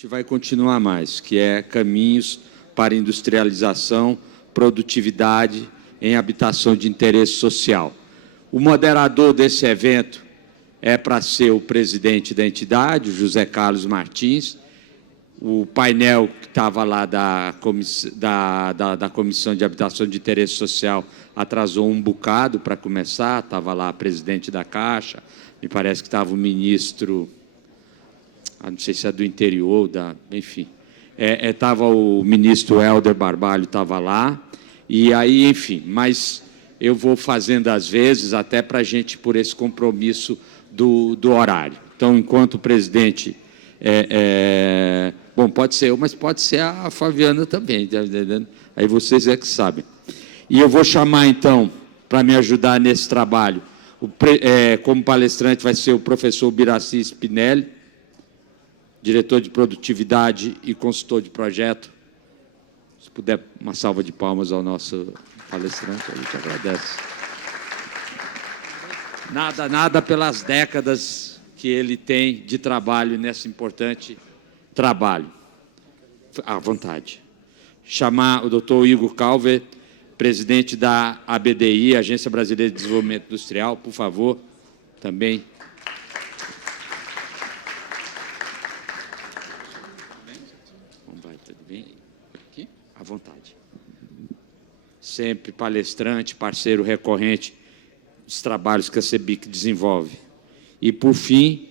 gente vai continuar mais, que é caminhos para industrialização, produtividade em habitação de interesse social. O moderador desse evento é para ser o presidente da entidade, o José Carlos Martins. O painel que estava lá da Comissão de Habitação de Interesse Social atrasou um bocado para começar, estava lá a presidente da Caixa, me parece que estava o ministro, não sei se é do interior, enfim, estava o ministro Helder Barbalho, estava lá, e aí, enfim, mas eu vou fazendo às vezes, até para a gente, por esse compromisso do horário. Então, enquanto o presidente... bom, pode ser eu, mas pode ser a Fabiana também, aí vocês é que sabem. E eu vou chamar, então, para me ajudar nesse trabalho, como palestrante vai ser o professor Biraci Spinelli, diretor de produtividade e consultor de projeto. Se puder, uma salva de palmas ao nosso palestrante, a gente agradece. Nada pelas décadas que ele tem de trabalho nesse importante trabalho. À vontade. Chamar o doutor Igor Calver, presidente da ABDI, Agência Brasileira de Desenvolvimento Industrial, por favor, também. Como vai? Tudo bem? Aqui? À vontade. Sempre palestrante, parceiro recorrente dos trabalhos que a CEBIC desenvolve. E, por fim,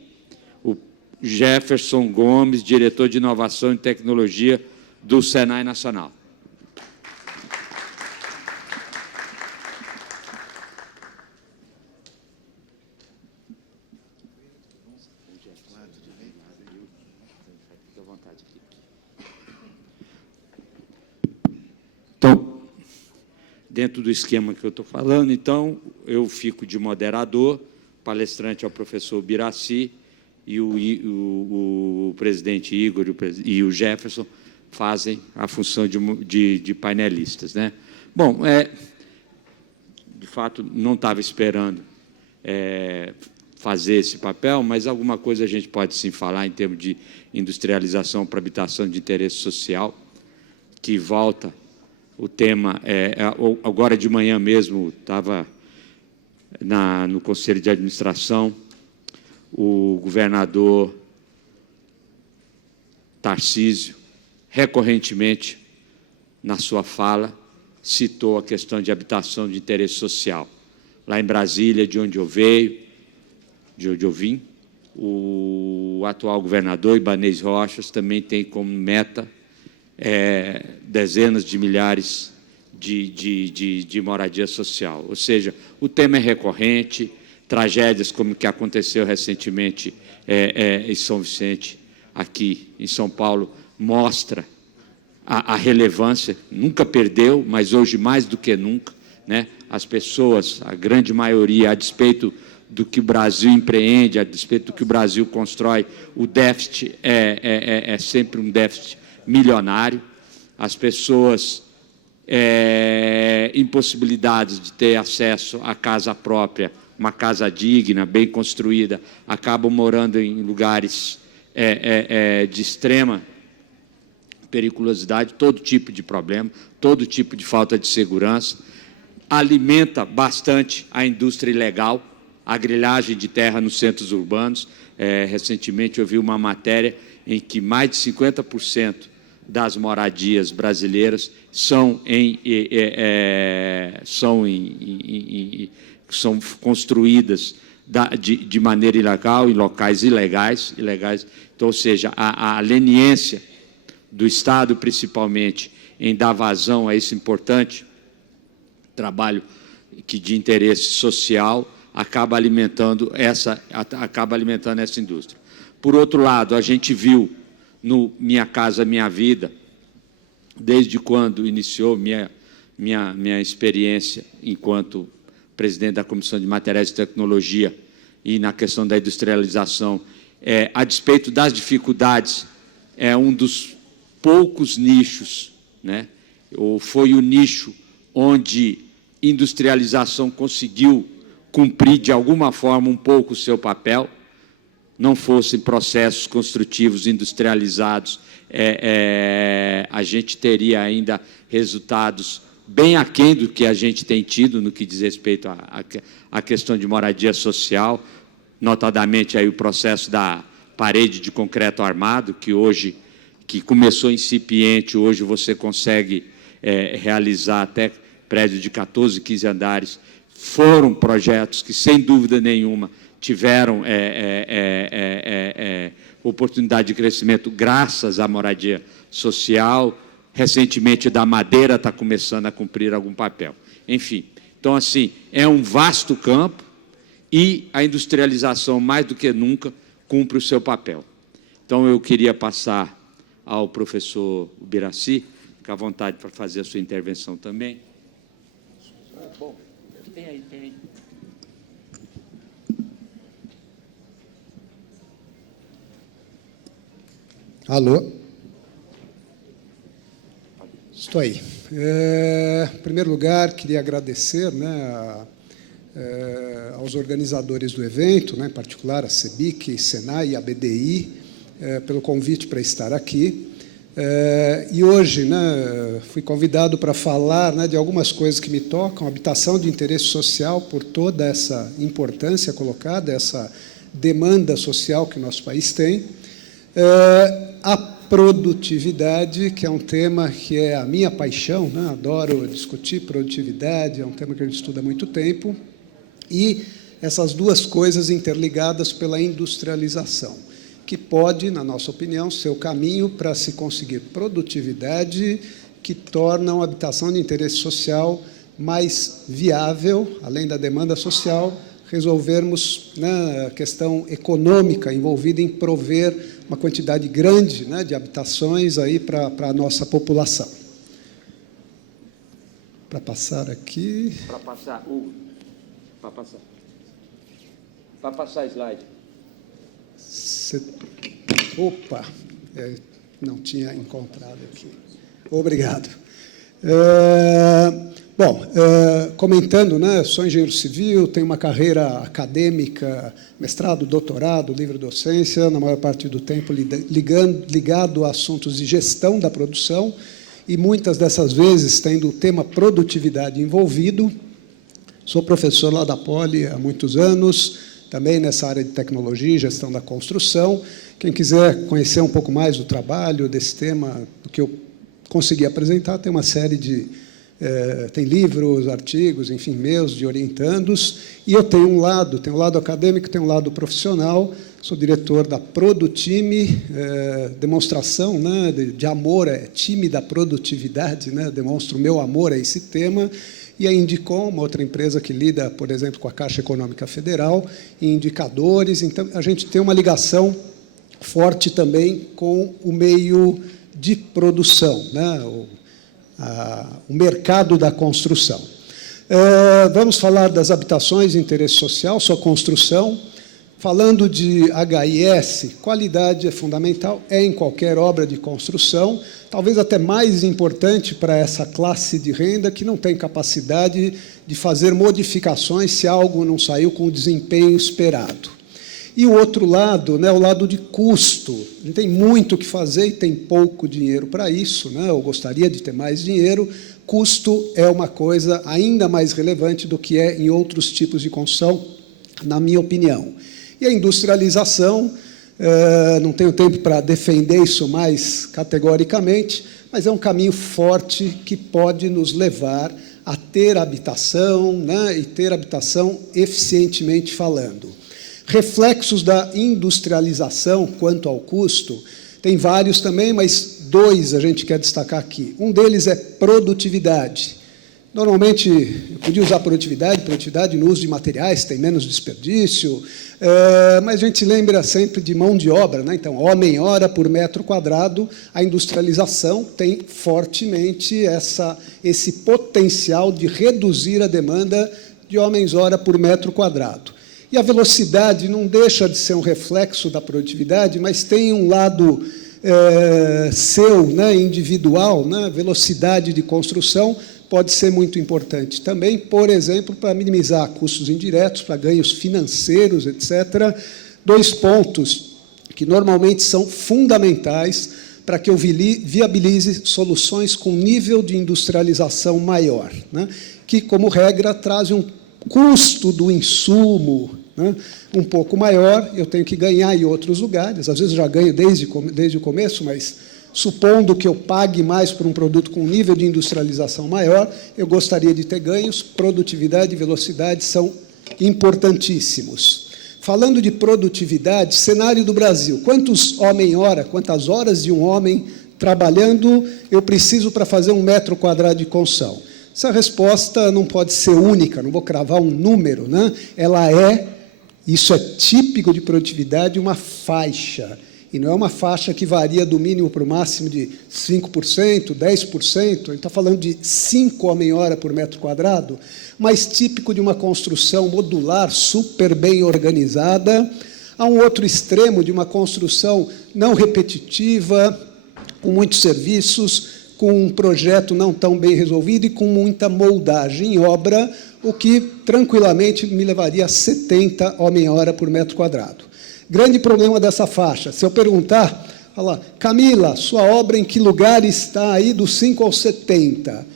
o Jefferson Gomes, diretor de Inovação e Tecnologia do Senai Nacional. Então, dentro do esquema que eu estou falando, então, eu fico de moderador, palestrante é o professor Biraci, e o presidente Igor e o Jefferson fazem a função de painelistas, né? Bom, de fato, não estava esperando fazer esse papel, mas alguma coisa a gente pode sim falar em termos de industrialização para habitação de interesse social, que volta o tema, agora de manhã mesmo, estava no Conselho de Administração, o governador Tarcísio, recorrentemente, na sua fala, citou a questão de habitação de interesse social. Lá em Brasília, de onde eu vim, o atual governador, Ibanez Rochas, também tem como meta dezenas de milhares de moradia social. Ou seja, o tema é recorrente, tragédias como o que aconteceu recentemente em São Vicente, aqui em São Paulo, mostra a relevância, nunca perdeu, mas hoje mais do que nunca, né? As pessoas, a grande maioria, a despeito do que o Brasil empreende, a despeito do que o Brasil constrói, o déficit é sempre um déficit milionário, as pessoas impossibilidades de ter acesso à casa própria, uma casa digna, bem construída, acabam morando em lugares de extrema periculosidade, todo tipo de problema, todo tipo de falta de segurança, alimenta bastante a indústria ilegal, a grilhagem de terra nos centros urbanos. Recentemente eu vi uma matéria em que mais de 50% das moradias brasileiras são construídas de maneira ilegal, em locais ilegais. Então, ou seja, a leniência do Estado, principalmente, em dar vazão a esse importante trabalho de interesse social, acaba alimentando essa indústria. Por outro lado, a gente viu no Minha Casa Minha Vida, desde quando iniciou minha experiência enquanto presidente da Comissão de Materiais e Tecnologia e na questão da industrialização, a despeito das dificuldades, é um dos poucos nichos, né? Foi o nicho onde industrialização conseguiu cumprir, de alguma forma, um pouco o seu papel. não fossem processos construtivos industrializados, a gente teria ainda resultados bem aquém do que a gente tem tido no que diz respeito à questão de moradia social, notadamente aí o processo da parede de concreto armado, que começou incipiente, hoje você consegue realizar até prédio de 14, 15 andares. Foram projetos que, sem dúvida nenhuma, tiveram oportunidade de crescimento graças à moradia social. Recentemente, da madeira está começando a cumprir algum papel. Enfim, então, assim, é um vasto campo e a industrialização, mais do que nunca, cumpre o seu papel. Então, eu queria passar ao professor Ubiraci, fica à vontade para fazer a sua intervenção também. Bom, tem aí. Alô? Estou aí. Em primeiro lugar, queria agradecer, né, aos organizadores do evento, né, em particular a CEBIC, Senai e a BDI, pelo convite para estar aqui. E hoje, né, fui convidado para falar, né, de algumas coisas que me tocam, habitação de interesse social, por toda essa importância colocada, essa demanda social que o nosso país tem. A produtividade, que é um tema que é a minha paixão, né? Adoro discutir produtividade, é um tema que a gente estuda há muito tempo, e essas duas coisas interligadas pela industrialização, que pode, na nossa opinião, ser o caminho para se conseguir produtividade que torna a habitação de interesse social mais viável, além da demanda social, resolvermos, né, a questão econômica envolvida em prover uma quantidade grande, né, de habitações aí para a nossa população. Para passar aqui... Para passar slide. Opa, não tinha encontrado aqui. Obrigado. Bom, comentando, né, sou engenheiro civil, tenho uma carreira acadêmica, mestrado, doutorado, livre-docência, na maior parte do tempo ligado a assuntos de gestão da produção, e muitas dessas vezes tendo o tema produtividade envolvido. Sou professor lá da Poli há muitos anos, também nessa área de tecnologia e gestão da construção. Quem quiser conhecer um pouco mais do trabalho, desse tema, do que eu consegui apresentar, tem uma série de... tem livros, artigos, enfim, meus, de orientandos, e eu tenho um lado acadêmico, tenho um lado profissional, sou diretor da Produtime, demonstração, né, de amor, time da produtividade, né, demonstro o meu amor a esse tema, e a Indicom, uma outra empresa que lida, por exemplo, com a Caixa Econômica Federal, em indicadores. Então, a gente tem uma ligação forte também com o meio de produção, né, o mercado da construção. Vamos falar das habitações de interesse social, sua construção. Falando de HIS, qualidade é fundamental, em qualquer obra de construção, talvez até mais importante para essa classe de renda que não tem capacidade de fazer modificações se algo não saiu com o desempenho esperado. E o outro lado, né, o lado de custo. A gente tem muito o que fazer e tem pouco dinheiro para isso, né? Eu gostaria de ter mais dinheiro. Custo é uma coisa ainda mais relevante do que é em outros tipos de construção, na minha opinião. E a industrialização, não tenho tempo para defender isso mais categoricamente, mas é um caminho forte que pode nos levar a ter habitação, né, e ter habitação eficientemente falando. Reflexos da industrialização quanto ao custo, tem vários também, mas dois a gente quer destacar aqui. Um deles é produtividade. Normalmente, eu podia usar produtividade no uso de materiais, tem menos desperdício, mas a gente lembra sempre de mão de obra, né? Então, homem-hora por metro quadrado, a industrialização tem fortemente esse potencial de reduzir a demanda de homens-hora por metro quadrado. E a velocidade não deixa de ser um reflexo da produtividade, mas tem um lado seu, né, individual, né, velocidade de construção, pode ser muito importante também, por exemplo, para minimizar custos indiretos, para ganhos financeiros, etc., Dois pontos que normalmente são fundamentais para que eu viabilize soluções com nível de industrialização maior, né, que, como regra, trazem um custo do insumo, né, um pouco maior, eu tenho que ganhar em outros lugares, às vezes eu já ganho desde o começo, mas supondo que eu pague mais por um produto com nível de industrialização maior, eu gostaria de ter ganhos, produtividade e velocidade são importantíssimos. Falando de produtividade, cenário do Brasil, quantas horas de um homem trabalhando eu preciso para fazer 1 metro quadrado de construção? Essa resposta não pode ser única, não vou cravar um número, né? Isso é típico de produtividade, uma faixa, e não é uma faixa que varia do mínimo para o máximo de 5%, 10%, ele está falando de 5 homem-hora por metro quadrado, mas típico de uma construção modular, super bem organizada. Há um outro extremo de uma construção não repetitiva, com muitos serviços, com um projeto não tão bem resolvido e com muita moldagem em obra, o que tranquilamente me levaria a 70 homem-hora por metro quadrado. Grande problema dessa faixa, se eu perguntar, fala, Camila, sua obra em que lugar está aí dos 5 aos 70?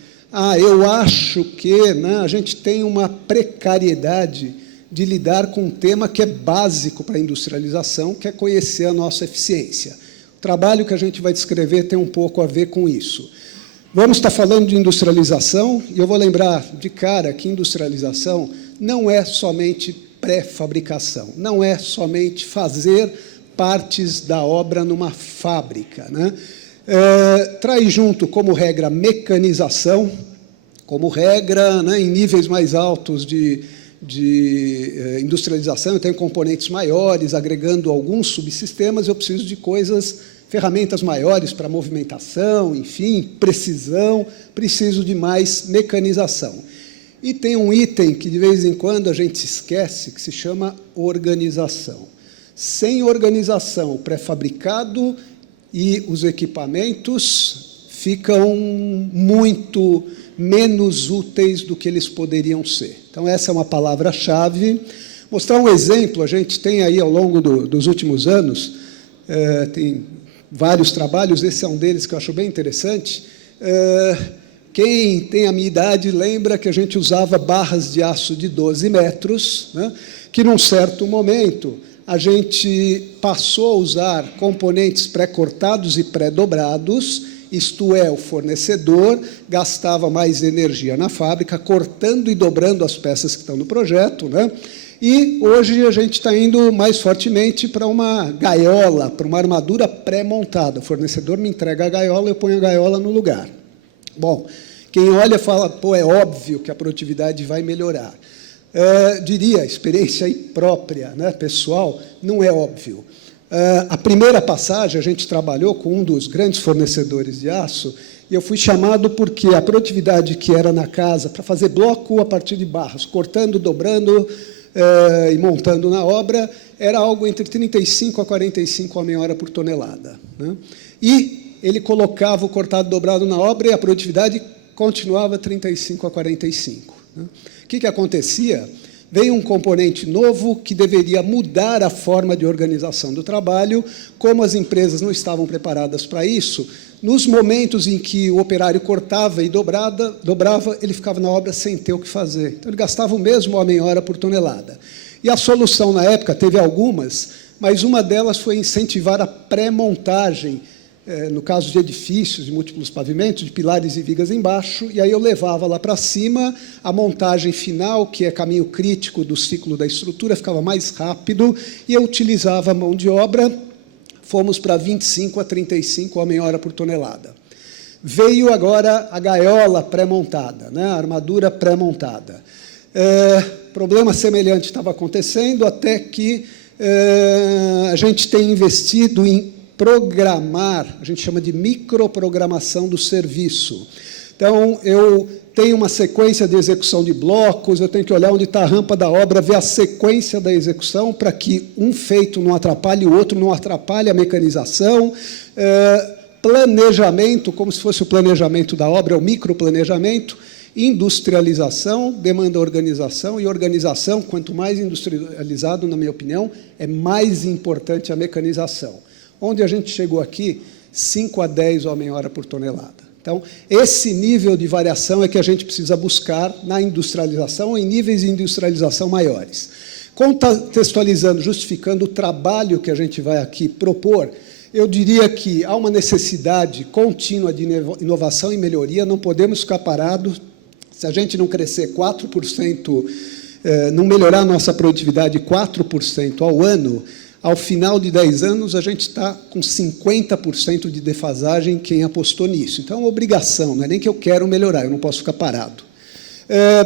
Eu acho que, né, a gente tem uma precariedade de lidar com um tema que é básico para a industrialização, que é conhecer a nossa eficiência. O trabalho que a gente vai descrever tem um pouco a ver com isso. Vamos estar falando de industrialização, e eu vou lembrar de cara que industrialização não é somente pré-fabricação, não é somente fazer partes da obra numa fábrica, né? Traz junto, como regra, mecanização, como regra, né, em níveis mais altos de industrialização, eu tenho componentes maiores, agregando alguns subsistemas, eu preciso de ferramentas maiores para movimentação, enfim, precisão, preciso de mais mecanização. E tem um item que, de vez em quando, a gente esquece, que se chama organização. Sem organização, o pré-fabricado e os equipamentos ficam muito menos úteis do que eles poderiam ser. Então, essa é uma palavra-chave. Mostrar um exemplo, a gente tem aí, ao longo dos últimos anos, tem vários trabalhos, esse é um deles que eu acho bem interessante. Quem tem a minha idade lembra que a gente usava barras de aço de 12 metros, né, que, num certo momento, a gente passou a usar componentes pré-cortados e pré-dobrados, isto é, o fornecedor gastava mais energia na fábrica, cortando e dobrando as peças que estão no projeto, né? E hoje a gente está indo mais fortemente para uma gaiola, para uma armadura pré-montada. O fornecedor me entrega a gaiola, eu ponho a gaiola no lugar. Bom, quem olha fala, pô, é óbvio que a produtividade vai melhorar. Diria, experiência aí própria, né, pessoal, não é óbvio. A primeira passagem, a gente trabalhou com um dos grandes fornecedores de aço, e eu fui chamado porque a produtividade que era na casa para fazer bloco a partir de barras, cortando, dobrando e montando na obra, era algo entre 35 a 45 homem-hora por tonelada, né? E ele colocava o cortado dobrado na obra e a produtividade continuava 35 a 45. Né? O que acontecia? Veio um componente novo que deveria mudar a forma de organização do trabalho. Como as empresas não estavam preparadas para isso, nos momentos em que o operário cortava e dobrava, ele ficava na obra sem ter o que fazer. Então, ele gastava o mesmo homem-hora por tonelada. E a solução, na época, teve algumas, mas uma delas foi incentivar a pré-montagem, no caso de edifícios, de múltiplos pavimentos, de pilares e vigas embaixo, e aí eu levava lá para cima, a montagem final, que é caminho crítico do ciclo da estrutura, ficava mais rápido, e eu utilizava a mão de obra, fomos para 25 a 35 homem-hora por tonelada. Veio agora a gaiola pré-montada, né, a armadura pré-montada. Problema semelhante estava acontecendo, até que a gente tem investido em programar, a gente chama de microprogramação do serviço. Então, eu tenho uma sequência de execução de blocos, eu tenho que olhar onde está a rampa da obra, ver a sequência da execução, para que um feito não atrapalhe o outro, não atrapalhe a mecanização. Planejamento, como se fosse o planejamento da obra, o microplanejamento. Industrialização demanda organização, e organização, quanto mais industrializado, na minha opinião, é mais importante a mecanização. Onde a gente chegou aqui, 5 a 10 homem-hora por tonelada. Então, esse nível de variação é que a gente precisa buscar na industrialização ou em níveis de industrialização maiores. Contextualizando, justificando o trabalho que a gente vai aqui propor, eu diria que há uma necessidade contínua de inovação e melhoria, não podemos ficar parados. Se a gente não crescer 4%, não melhorar a nossa produtividade 4% ao ano, ao final de 10 anos, a gente está com 50% de defasagem quem apostou nisso. Então, é uma obrigação, não é nem que eu quero melhorar, eu não posso ficar parado.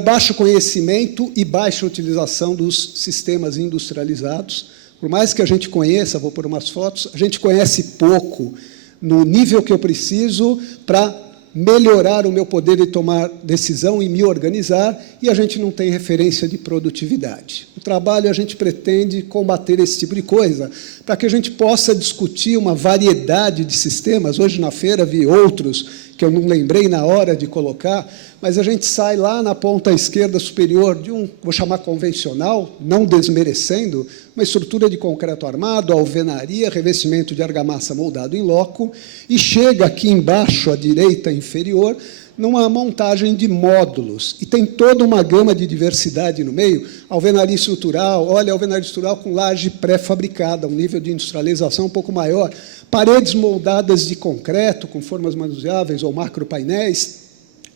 Baixo conhecimento e baixa utilização dos sistemas industrializados. Por mais que a gente conheça, vou pôr umas fotos, a gente conhece pouco no nível que eu preciso para melhorar o meu poder de tomar decisão e me organizar, e a gente não tem referência de produtividade. O trabalho, a gente pretende combater esse tipo de coisa, para que a gente possa discutir uma variedade de sistemas. Hoje, na feira, vi outros que eu não lembrei na hora de colocar, mas a gente sai lá na ponta esquerda superior de um, vou chamar convencional, não desmerecendo, uma estrutura de concreto armado, alvenaria, revestimento de argamassa moldado em loco, e chega aqui embaixo, à direita inferior, numa montagem de módulos. E tem toda uma gama de diversidade no meio, alvenaria estrutural, olha, alvenaria estrutural com laje pré-fabricada, um nível de industrialização um pouco maior, paredes moldadas de concreto, com formas manuseáveis ou macropainéis,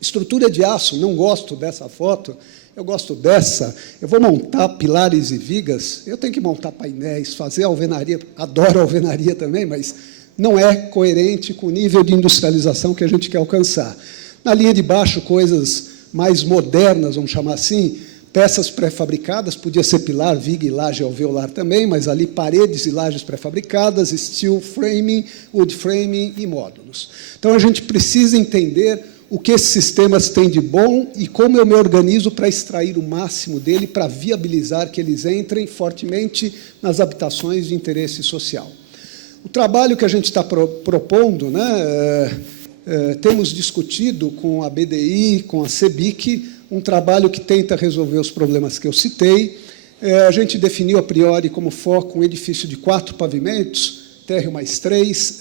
estrutura de aço, não gosto dessa foto, eu gosto dessa, eu vou montar pilares e vigas, eu tenho que montar painéis, fazer alvenaria, adoro alvenaria também, mas não é coerente com o nível de industrialização que a gente quer alcançar. Na linha de baixo, coisas mais modernas, vamos chamar assim, peças pré-fabricadas, podia ser pilar, viga e laje alveolar também, mas ali paredes e lajes pré-fabricadas, steel framing, wood framing e módulos. Então, a gente precisa entender o que esses sistemas têm de bom e como eu me organizo para extrair o máximo dele, para viabilizar que eles entrem fortemente nas habitações de interesse social. O trabalho que a gente está propondo, né, temos discutido com a BDI, com a CEBIC, um trabalho que tenta resolver os problemas que eu citei. A gente definiu, a priori, como foco um edifício de 4 pavimentos, térreo mais 3,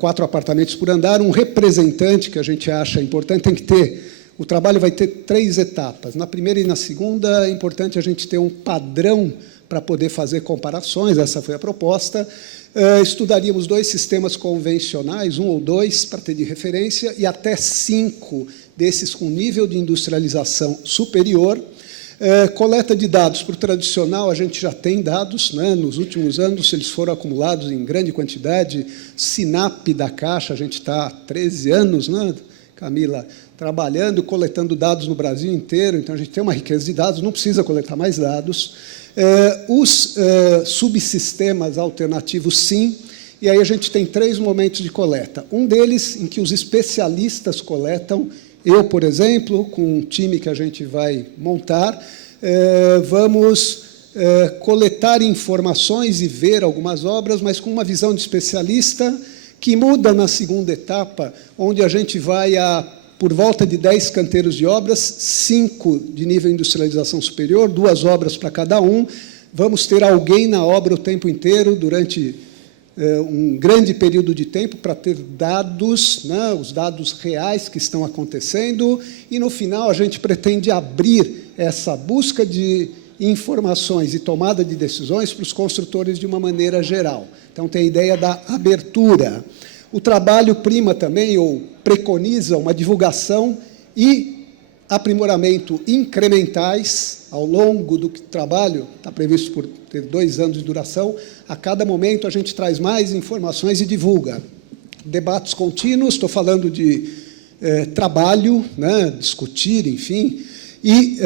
4 apartamentos por andar, um representante que a gente acha importante, tem que ter, o trabalho vai ter 3 etapas. Na primeira e na segunda, é importante a gente ter um padrão para poder fazer comparações, essa foi a proposta. Estudaríamos 2 sistemas convencionais, 1 ou 2, para ter de referência, e até 5 desses com nível de industrialização superior. Coleta de dados, por tradicional, a gente já tem dados, né, nos últimos anos, eles foram acumulados em grande quantidade. SINAP da Caixa, a gente está há 13 anos, né, Camila, trabalhando, coletando dados no Brasil inteiro, então a gente tem uma riqueza de dados, não precisa coletar mais dados. Os subsistemas alternativos, sim, e aí a gente tem 3 momentos de coleta. Um deles em que os especialistas coletam. Eu, por exemplo, com um time que a gente vai montar, vamos coletar informações e ver algumas obras, mas com uma visão de especialista que muda na segunda etapa, onde a gente vai por volta de 10 canteiros de obras, 5 de nível de industrialização superior, 2 obras para cada um. Vamos ter alguém na obra o tempo inteiro, durante um grande período de tempo, para ter dados, né, os dados reais que estão acontecendo, e, no final, a gente pretende abrir essa busca de informações e tomada de decisões para os construtores de uma maneira geral. Então, tem a ideia da abertura. O trabalho prima também, ou preconiza, uma divulgação e aprimoramento incrementais ao longo do trabalho, está previsto por ter 2 anos de duração. A cada momento, a gente traz mais informações e divulga. Debates contínuos, estou falando de trabalho, né, discutir, enfim, e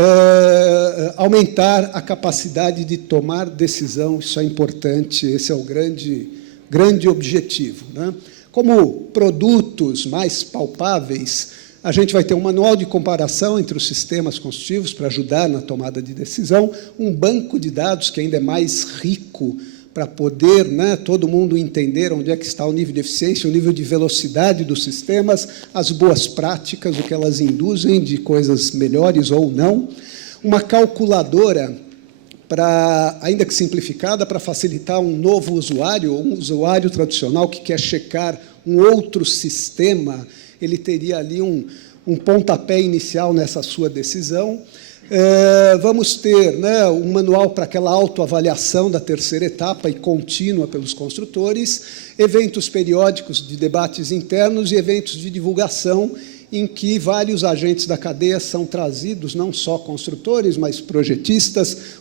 aumentar a capacidade de tomar decisão, isso é importante, esse é o grande objetivo, né? Como produtos mais palpáveis, a gente vai ter um manual de comparação entre os sistemas construtivos para ajudar na tomada de decisão, um banco de dados que ainda é mais rico para poder, né, todo mundo entender onde é que está o nível de eficiência, o nível de velocidade dos sistemas, as boas práticas, o que elas induzem de coisas melhores ou não. Uma calculadora, ainda que simplificada, para facilitar um novo usuário, ou um usuário tradicional que quer checar um outro sistema, ele teria ali um pontapé inicial nessa sua decisão. Vamos ter, né, um manual para aquela autoavaliação da terceira etapa e contínua pelos construtores, eventos periódicos de debates internos e eventos de divulgação em que vários agentes da cadeia são trazidos, não só construtores, mas projetistas,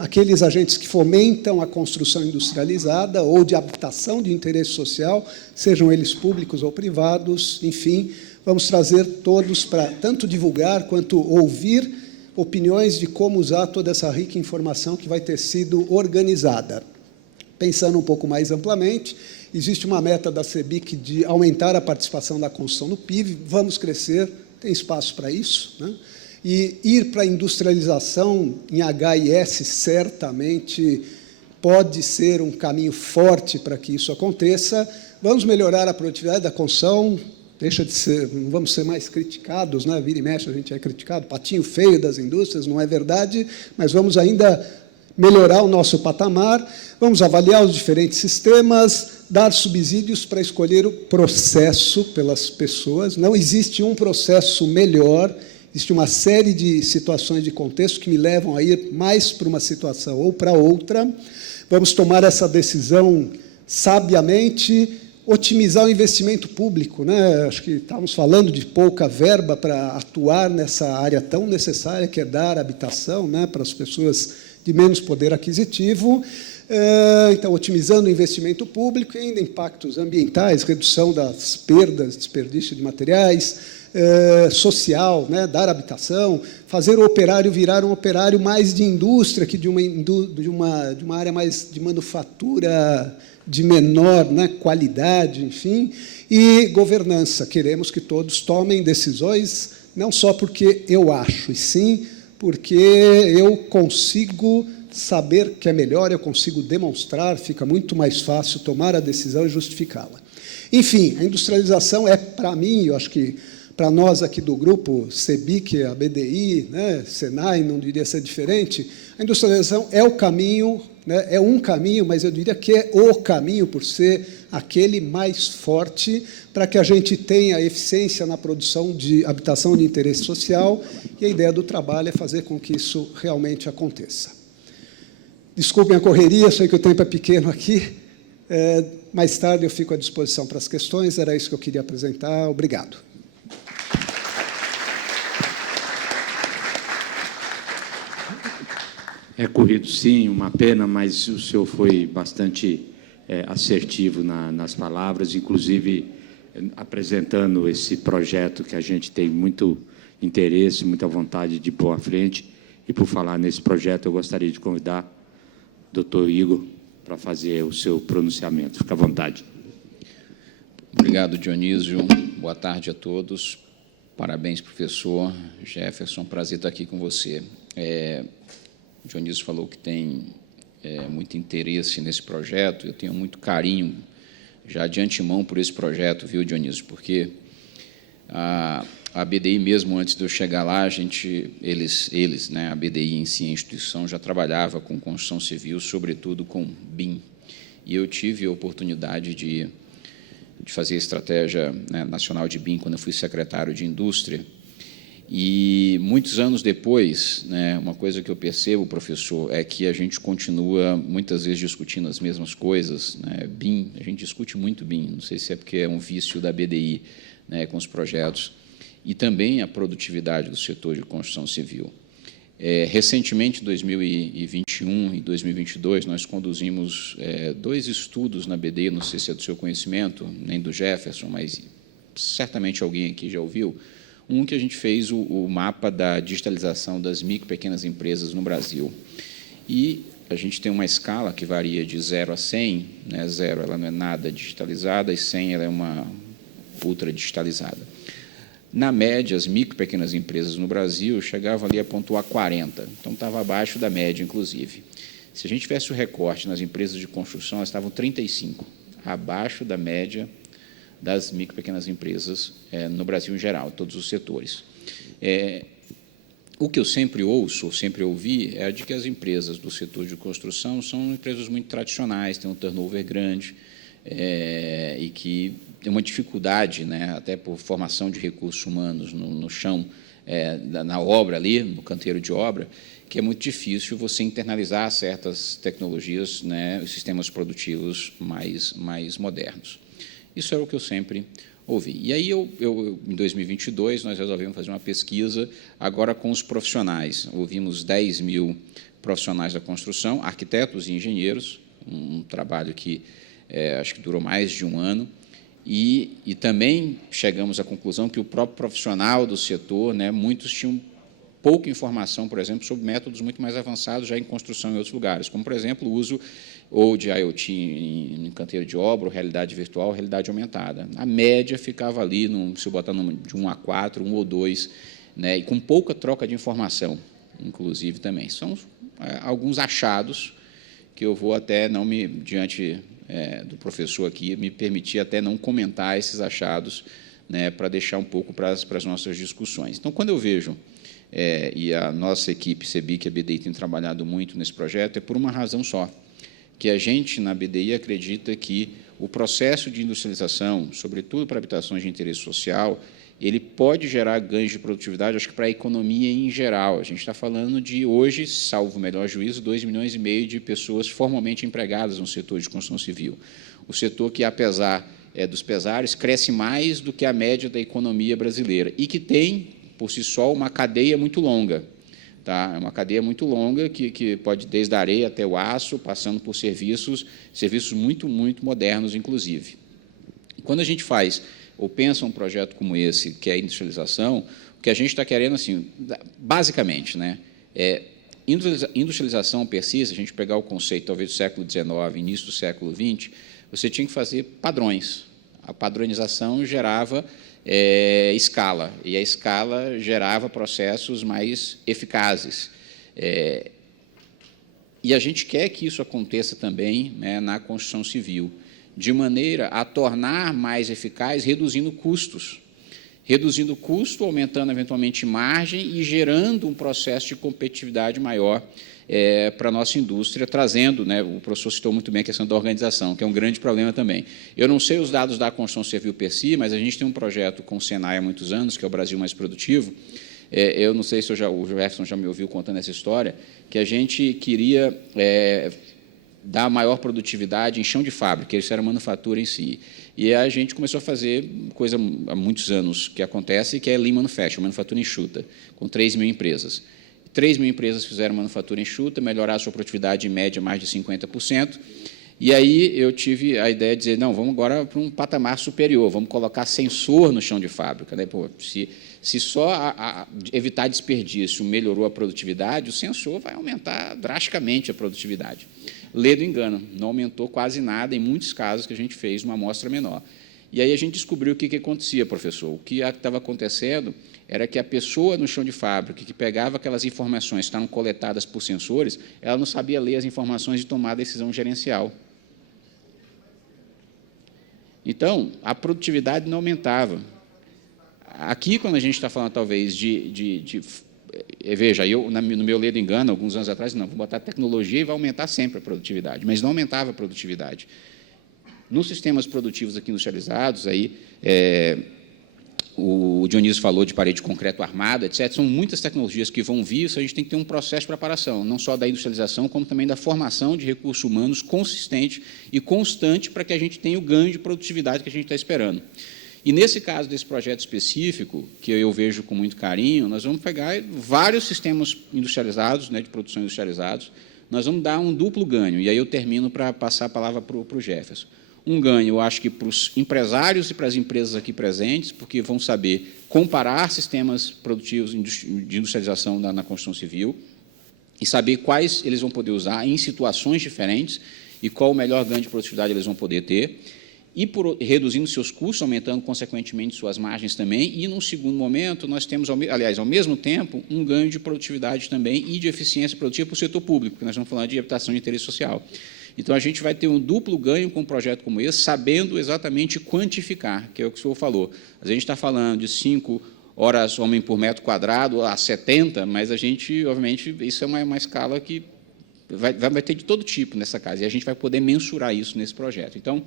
aqueles agentes que fomentam a construção industrializada ou de habitação de interesse social, sejam eles públicos ou privados, enfim, vamos trazer todos para tanto divulgar quanto ouvir opiniões de como usar toda essa rica informação que vai ter sido organizada. Pensando um pouco mais amplamente, existe uma meta da CEBIC de aumentar a participação da construção no PIB, vamos crescer, tem espaço para isso, né? E ir para a industrialização em HIS certamente pode ser um caminho forte para que isso aconteça. Vamos melhorar a produtividade da construção, deixa de ser, não vamos ser mais criticados, né? Vira e mexe, a gente é criticado, patinho feio das indústrias, não é verdade, mas vamos ainda melhorar o nosso patamar, vamos avaliar os diferentes sistemas, dar subsídios para escolher o processo pelas pessoas. Não existe um processo melhor, existe uma série de situações de contexto que me levam a ir mais para uma situação ou para outra. Vamos tomar essa decisão sabiamente, otimizar o investimento público, né? Acho que estávamos falando de pouca verba para atuar nessa área tão necessária, que é dar habitação, né, para as pessoas de menos poder aquisitivo. Então, otimizando o investimento público e ainda impactos ambientais, redução das perdas, desperdício de materiais, social, né, dar habitação, fazer o operário virar um operário mais de indústria que de uma área mais de manufatura de menor, né, qualidade, enfim, e governança. Queremos que todos tomem decisões, não só porque eu acho, e sim porque eu consigo saber que é melhor, eu consigo demonstrar, fica muito mais fácil tomar a decisão e justificá-la. Enfim, a industrialização é, para mim, eu acho que para nós aqui do grupo, CEBIC, a BDI, né, Senai, não diria ser diferente, a industrialização é o caminho, né, é um caminho, mas eu diria que é o caminho, por ser aquele mais forte, para que a gente tenha eficiência na produção de habitação de interesse social, e a ideia do trabalho é fazer com que isso realmente aconteça. Desculpem a correria, sei que o tempo é pequeno aqui, mais tarde eu fico à disposição para as questões, era isso que eu queria apresentar, obrigado. É corrido, sim, uma pena, mas o senhor foi bastante assertivo nas palavras, inclusive apresentando esse projeto que a gente tem muito interesse, muita vontade de pôr à frente. E, por falar nesse projeto, eu gostaria de convidar o doutor Igor para fazer o seu pronunciamento. Fique à vontade. Obrigado, Dionísio. Boa tarde a todos. Parabéns, professor Jefferson. Prazer estar aqui com você. O Dionísio falou que tem muito interesse nesse projeto. Eu tenho muito carinho, já de antemão, por esse projeto, viu, Dionísio? Porque a BDI, mesmo antes de eu chegar lá, eles, né, a BDI em si, a instituição, já trabalhava com construção civil, sobretudo com BIM. E eu tive a oportunidade de fazer a estratégia, né, nacional de BIM quando eu fui secretário de Indústria. E, muitos anos depois, né, uma coisa que eu percebo, professor, é que a gente continua, muitas vezes, discutindo as mesmas coisas. Né? BIM, a gente discute muito BIM, não sei se é porque é um vício da BDI, né, com os projetos, e também a produtividade do setor de construção civil. Recentemente, em 2021 e 2022, nós conduzimos 2 estudos na BDI, não sei se é do seu conhecimento, nem do Jefferson, mas certamente alguém aqui já ouviu. Um que a gente fez o mapa da digitalização das micro e pequenas empresas no Brasil. E a gente tem uma escala que varia de 0 a 100, né? 0 ela não é nada digitalizada e 100 ela é uma ultra digitalizada. Na média, as micro e pequenas empresas no Brasil chegavam ali a pontuar 40, então estava abaixo da média, inclusive. Se a gente tivesse o recorte nas empresas de construção, elas estavam 35, abaixo da média das micro e pequenas empresas no Brasil em geral, todos os setores. O que eu sempre ouço, ou sempre ouvi, é de que as empresas do setor de construção são empresas muito tradicionais, têm um turnover grande, e que tem uma dificuldade, né, até por formação de recursos humanos no chão, na obra ali, no canteiro de obra, que é muito difícil você internalizar certas tecnologias, né, os sistemas produtivos mais modernos. Isso era o que eu sempre ouvi. E aí, em 2022, nós resolvemos fazer uma pesquisa, agora com os profissionais. Ouvimos 10 mil profissionais da construção, arquitetos e engenheiros, um trabalho que acho que durou mais de um ano, e também chegamos à conclusão que o próprio profissional do setor, né, muitos tinham pouca informação, por exemplo, sobre métodos muito mais avançados já em construção em outros lugares, como, por exemplo, o uso ou de IoT em canteiro de obra, ou realidade virtual, realidade aumentada. A média ficava ali, se eu botar de 1 a 4, 1 ou 2, né, e com pouca troca de informação, inclusive, também. São alguns achados que eu vou até não me, diante do professor aqui, me permitir até não comentar esses achados, né, para deixar um pouco para as nossas discussões. Então, quando eu vejo, e a nossa equipe CEBIC e a BDI tem trabalhado muito nesse projeto, é por uma razão só, que a gente, na BDI, acredita que o processo de industrialização, sobretudo para habitações de interesse social, ele pode gerar ganhos de produtividade, acho que para a economia em geral. A gente está falando de, hoje, salvo o melhor juízo, 2,5 milhões de pessoas formalmente empregadas no setor de construção civil. O setor que, apesar dos pesares, cresce mais do que a média da economia brasileira e que tem, por si só, uma cadeia muito longa. Tá? É uma cadeia muito longa que pode desde a areia até o aço, passando por serviços muito, muito modernos, inclusive. Quando a gente faz ou pensa um projeto como esse, que é a industrialização, o que a gente está querendo, assim, basicamente, né, industrialização per si, se a gente pegar o conceito, talvez, do século XIX, início do século XX, você tinha que fazer padrões. A padronização gerava escala, e a escala gerava processos mais eficazes. E a gente quer que isso aconteça também, né, na construção civil, de maneira a tornar mais eficaz, reduzindo custos. Reduzindo custo, aumentando, eventualmente, margem e gerando um processo de competitividade maior para a nossa indústria, trazendo, né, o professor citou muito bem a questão da organização, que é um grande problema também. Eu não sei os dados da construção civil per si, mas a gente tem um projeto com o Senai há muitos anos, que é o Brasil Mais Produtivo. Eu não sei se o Jefferson já me ouviu contando essa história, que a gente queria dar maior produtividade em chão de fábrica, isso era a manufatura em si. E a gente começou a fazer coisa há muitos anos que acontece, que é Lean Manufacturing, manufatura enxuta, com 3 mil empresas. 3 mil empresas fizeram manufatura enxuta, melhorar a sua produtividade em média mais de 50%. E aí eu tive a ideia de dizer, não, vamos agora para um patamar superior, vamos colocar sensor no chão de fábrica. Né? Pô, se só evitar desperdício melhorou a produtividade, o sensor vai aumentar drasticamente a produtividade. Lê do engano, não aumentou quase nada, em muitos casos que a gente fez uma amostra menor. E aí a gente descobriu o que acontecia, professor. O que estava acontecendo era que a pessoa no chão de fábrica, que pegava aquelas informações que estavam coletadas por sensores, ela não sabia ler as informações e tomar a decisão gerencial. Então, a produtividade não aumentava. Aqui, quando a gente está falando, talvez, veja, eu, no meu ledo engano, alguns anos atrás, não, vou botar tecnologia e vai aumentar sempre a produtividade, mas não aumentava a produtividade. Nos sistemas produtivos aqui industrializados, aí, o Dionísio falou de parede de concreto armado, etc. São muitas tecnologias que vão vir, isso a gente tem que ter um processo de preparação, não só da industrialização, como também da formação de recursos humanos consistente e constante para que a gente tenha o ganho de produtividade que a gente está esperando. E, nesse caso desse projeto específico, que eu vejo com muito carinho, nós vamos pegar vários sistemas industrializados, né, de produção industrializados, nós vamos dar um duplo ganho, e aí eu termino para passar a palavra para o Jefferson. Um ganho, eu acho que para os empresários e para as empresas aqui presentes, porque vão saber comparar sistemas produtivos de industrialização na construção civil e saber quais eles vão poder usar em situações diferentes e qual o melhor ganho de produtividade eles vão poder ter. e reduzindo seus custos, aumentando, consequentemente, suas margens também, e, num segundo momento, nós temos, aliás, ao mesmo tempo, um ganho de produtividade também e de eficiência produtiva para o setor público, porque nós estamos falando de habitação de interesse social. Então, a gente vai ter um duplo ganho com um projeto como esse, sabendo exatamente quantificar, que é o que o senhor falou. A gente está falando de 5 horas homem por metro quadrado a 70, mas a gente, obviamente, isso é uma escala que vai ter de todo tipo nessa casa, e a gente vai poder mensurar isso nesse projeto. Então,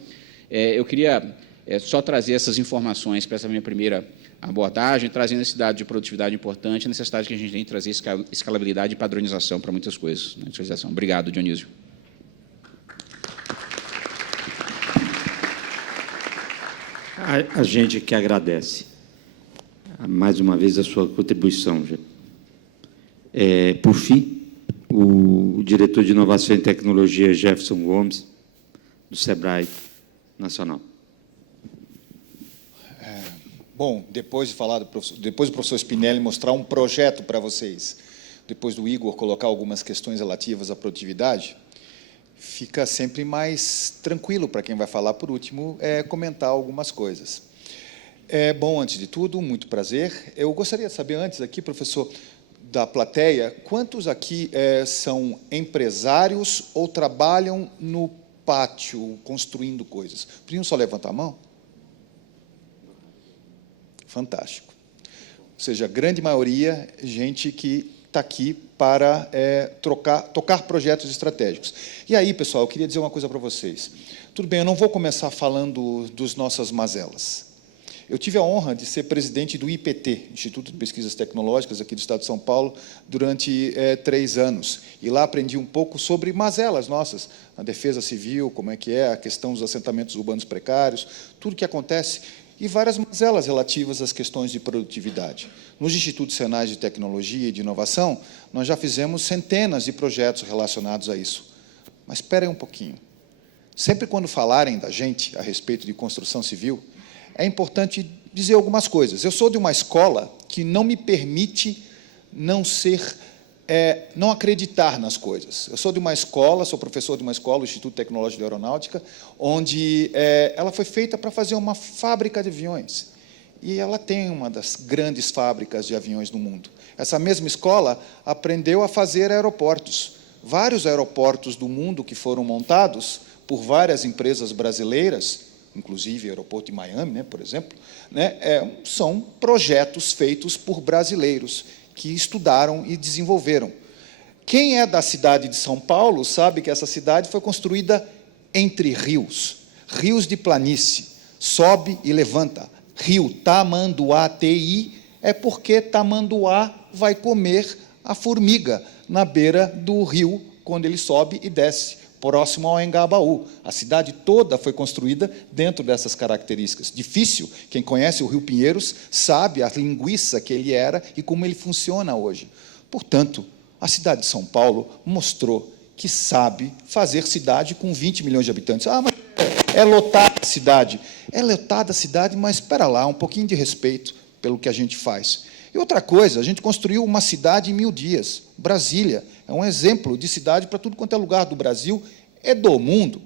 eu queria só trazer essas informações para essa minha primeira abordagem, trazendo a necessidade de produtividade importante, a necessidade que a gente tem de trazer escalabilidade e padronização para muitas coisas na industrialização. Obrigado, Dionísio. A gente que agradece, mais uma vez, a sua contribuição. Por fim, o diretor de Inovação e Tecnologia, Jefferson Gomes, do SEBRAE Nacional. Bom, depois do professor Spinelli mostrar um projeto para vocês, depois do Igor colocar algumas questões relativas à produtividade, fica sempre mais tranquilo para quem vai falar por último comentar algumas coisas. Bom, antes de tudo, muito prazer. Eu gostaria de saber antes aqui, professor, da plateia, quantos aqui são empresários ou trabalham no pátio, construindo coisas? Podiam só levantar a mão? Fantástico. Ou seja, a grande maioria, gente que está aqui para tocar projetos estratégicos. E aí, pessoal, eu queria dizer uma coisa para vocês. Tudo bem, eu não vou começar falando dos nossas mazelas. Eu tive a honra de ser presidente do IPT, Instituto de Pesquisas Tecnológicas, aqui do Estado de São Paulo, durante 3 anos. E lá aprendi um pouco sobre mazelas nossas, a defesa civil, como é que é, a questão dos assentamentos urbanos precários, tudo que acontece, e várias mazelas relativas às questões de produtividade. Nos Institutos Senais de Tecnologia e de Inovação, nós já fizemos centenas de projetos relacionados a isso. Mas esperem um pouquinho. Sempre quando falarem da gente a respeito de construção civil, é importante dizer algumas coisas. Eu sou de uma escola que não me permite não acreditar nas coisas. Eu sou de uma escola, sou professor de uma escola, o Instituto Tecnológico de Aeronáutica, onde ela foi feita para fazer uma fábrica de aviões. E ela tem uma das grandes fábricas de aviões do mundo. Essa mesma escola aprendeu a fazer aeroportos. Vários aeroportos do mundo que foram montados por várias empresas brasileiras, inclusive o aeroporto de Miami, por exemplo, são projetos feitos por brasileiros que estudaram e desenvolveram. Quem é da cidade de São Paulo sabe que essa cidade foi construída entre rios, rios de planície, sobe e levanta. Rio Tamanduá-TI é porque Tamanduá vai comer a formiga na beira do rio, quando ele sobe e desce, próximo ao Engabaú. A cidade toda foi construída dentro dessas características. Difícil, quem conhece o Rio Pinheiros sabe a linguiça que ele era e como ele funciona hoje. Portanto, a cidade de São Paulo mostrou que sabe fazer cidade com 20 milhões de habitantes. Mas é lotada a cidade. É lotada a cidade, mas espera lá, um pouquinho de respeito pelo que a gente faz. E outra coisa, a gente construiu uma cidade em 1000 dias. Brasília é um exemplo de cidade para tudo quanto é lugar do Brasil e do mundo.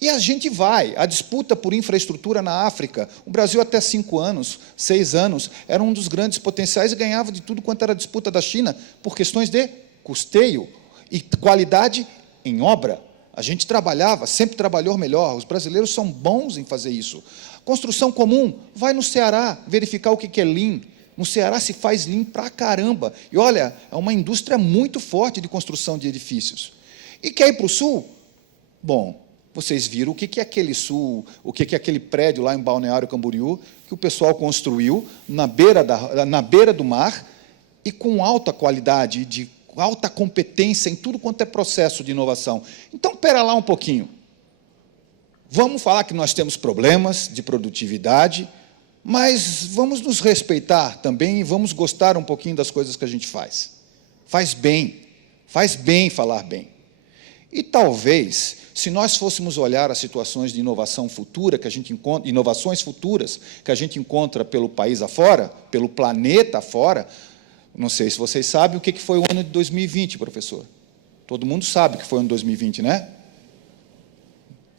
E a gente vai. A disputa por infraestrutura na África, o Brasil até 5 anos, 6 anos, era um dos grandes potenciais e ganhava de tudo quanto era disputa da China por questões de custeio e qualidade em obra. A gente trabalhava, sempre trabalhou melhor. Os brasileiros são bons em fazer isso. Construção comum, vai no Ceará verificar o que é Lean. No Ceará se faz Lean pra caramba. E, olha, é uma indústria muito forte de construção de edifícios. E quer ir para o Sul? Bom, vocês viram o que é aquele Sul, o que é aquele prédio lá em Balneário Camboriú, que o pessoal construiu na beira do mar e com alta qualidade, de alta competência em tudo quanto é processo de inovação. Então, espera lá um pouquinho. Vamos falar que nós temos problemas de produtividade, mas vamos nos respeitar também e vamos gostar um pouquinho das coisas que a gente faz. Faz bem falar bem. E talvez, se nós fôssemos olhar as situações de inovação futura que a gente encontra, inovações futuras que a gente encontra pelo país afora, pelo planeta afora, não sei se vocês sabem o que foi o ano de 2020, professor. Todo mundo sabe o que foi o ano de 2020, né?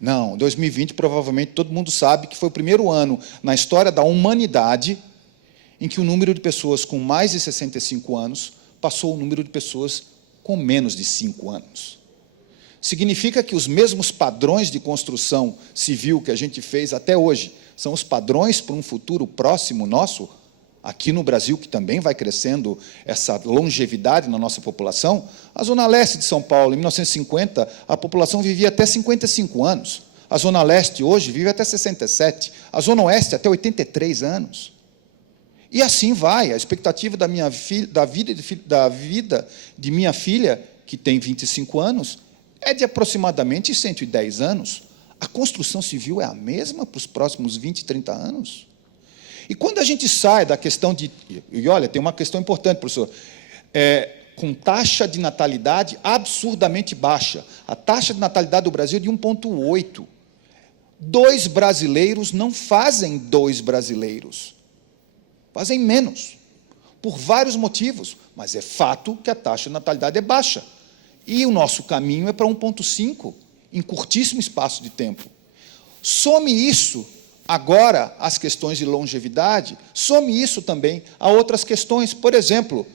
Não, 2020 provavelmente todo mundo sabe que foi o primeiro ano na história da humanidade em que o número de pessoas com mais de 65 anos passou o número de pessoas com menos de 5 anos. Significa que os mesmos padrões de construção civil que a gente fez até hoje são os padrões para um futuro próximo nosso, aqui no Brasil, que também vai crescendo essa longevidade na nossa população. A Zona Leste de São Paulo, em 1950, a população vivia até 55 anos. A Zona Leste, hoje, vive até 67. A Zona Oeste, até 83 anos. E assim vai. A expectativa da vida de minha filha, que tem 25 anos, é de aproximadamente 110 anos. A construção civil é a mesma para os próximos 20, 30 anos? E quando a gente sai da questão de... E, olha, tem uma questão importante, professor. Com taxa de natalidade absurdamente baixa. A taxa de natalidade do Brasil é de 1,8. 2 brasileiros não fazem 2 brasileiros. Fazem menos. Por vários motivos. Mas é fato que a taxa de natalidade é baixa. E o nosso caminho é para 1,5, em curtíssimo espaço de tempo. Some isso... Agora, as questões de longevidade, some isso também a outras questões. Por exemplo,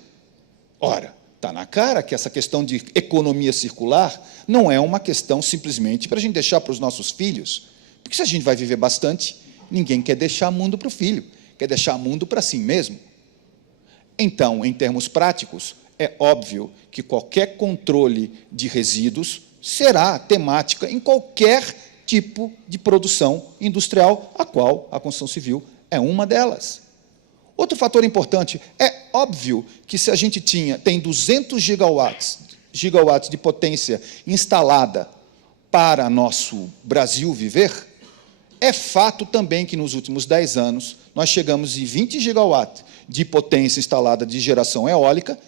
ora, está na cara que essa questão de economia circular não é uma questão simplesmente para a gente deixar para os nossos filhos. Porque se a gente vai viver bastante, ninguém quer deixar mundo para o filho, quer deixar mundo para si mesmo. Então, em termos práticos, é óbvio que qualquer controle de resíduos será temática em qualquer tipo de produção industrial, a qual a construção civil é uma delas. Outro fator importante, é óbvio que se a gente tem 200 gigawatts de potência instalada para nosso Brasil viver, é fato também que nos últimos 10 anos nós chegamos em 20 gigawatts de potência instalada de geração eólica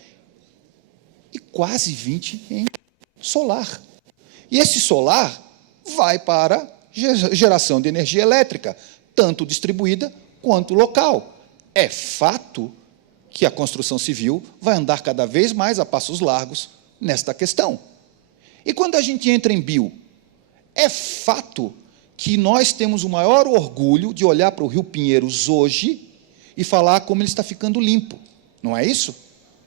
e quase 20 em solar. E esse solar vai para geração de energia elétrica, tanto distribuída quanto local. É fato que a construção civil vai andar cada vez mais a passos largos nesta questão. E quando a gente entra em bio, é fato que nós temos o maior orgulho de olhar para o Rio Pinheiros hoje e falar como ele está ficando limpo. Não é isso?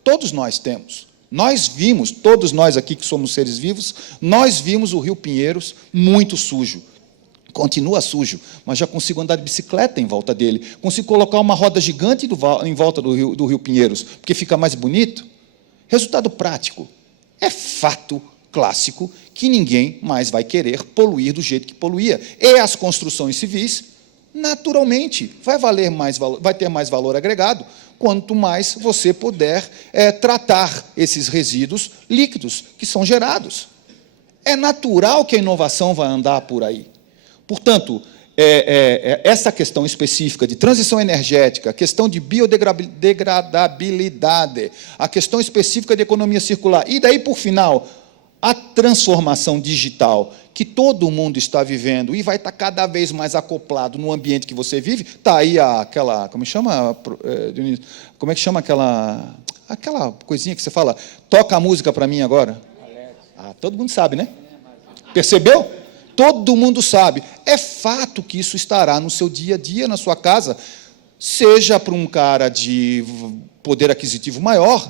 Todos nós temos. Nós vimos, todos nós aqui que somos seres vivos, nós vimos o Rio Pinheiros muito sujo. Continua sujo, mas já consigo andar de bicicleta em volta dele. Consigo colocar uma roda gigante em volta do Rio Pinheiros, porque fica mais bonito. Resultado prático. É fato clássico que ninguém mais vai querer poluir do jeito que poluía. E as construções civis, naturalmente, vai ter mais valor agregado, quanto mais você puder tratar esses resíduos líquidos que são gerados. É natural que a inovação vai andar por aí. Portanto, essa questão específica de transição energética, a questão de biodegradabilidade, a questão específica de economia circular, e daí, por final, a transformação digital que todo mundo está vivendo e vai estar cada vez mais acoplado no ambiente que você vive, está aí aquela, como chama, Dionísio? Como é que chama aquela coisinha que você fala, toca a música para mim agora? Todo mundo sabe, né? Percebeu? Todo mundo sabe. É fato que isso estará no seu dia a dia, na sua casa, seja para um cara de poder aquisitivo maior.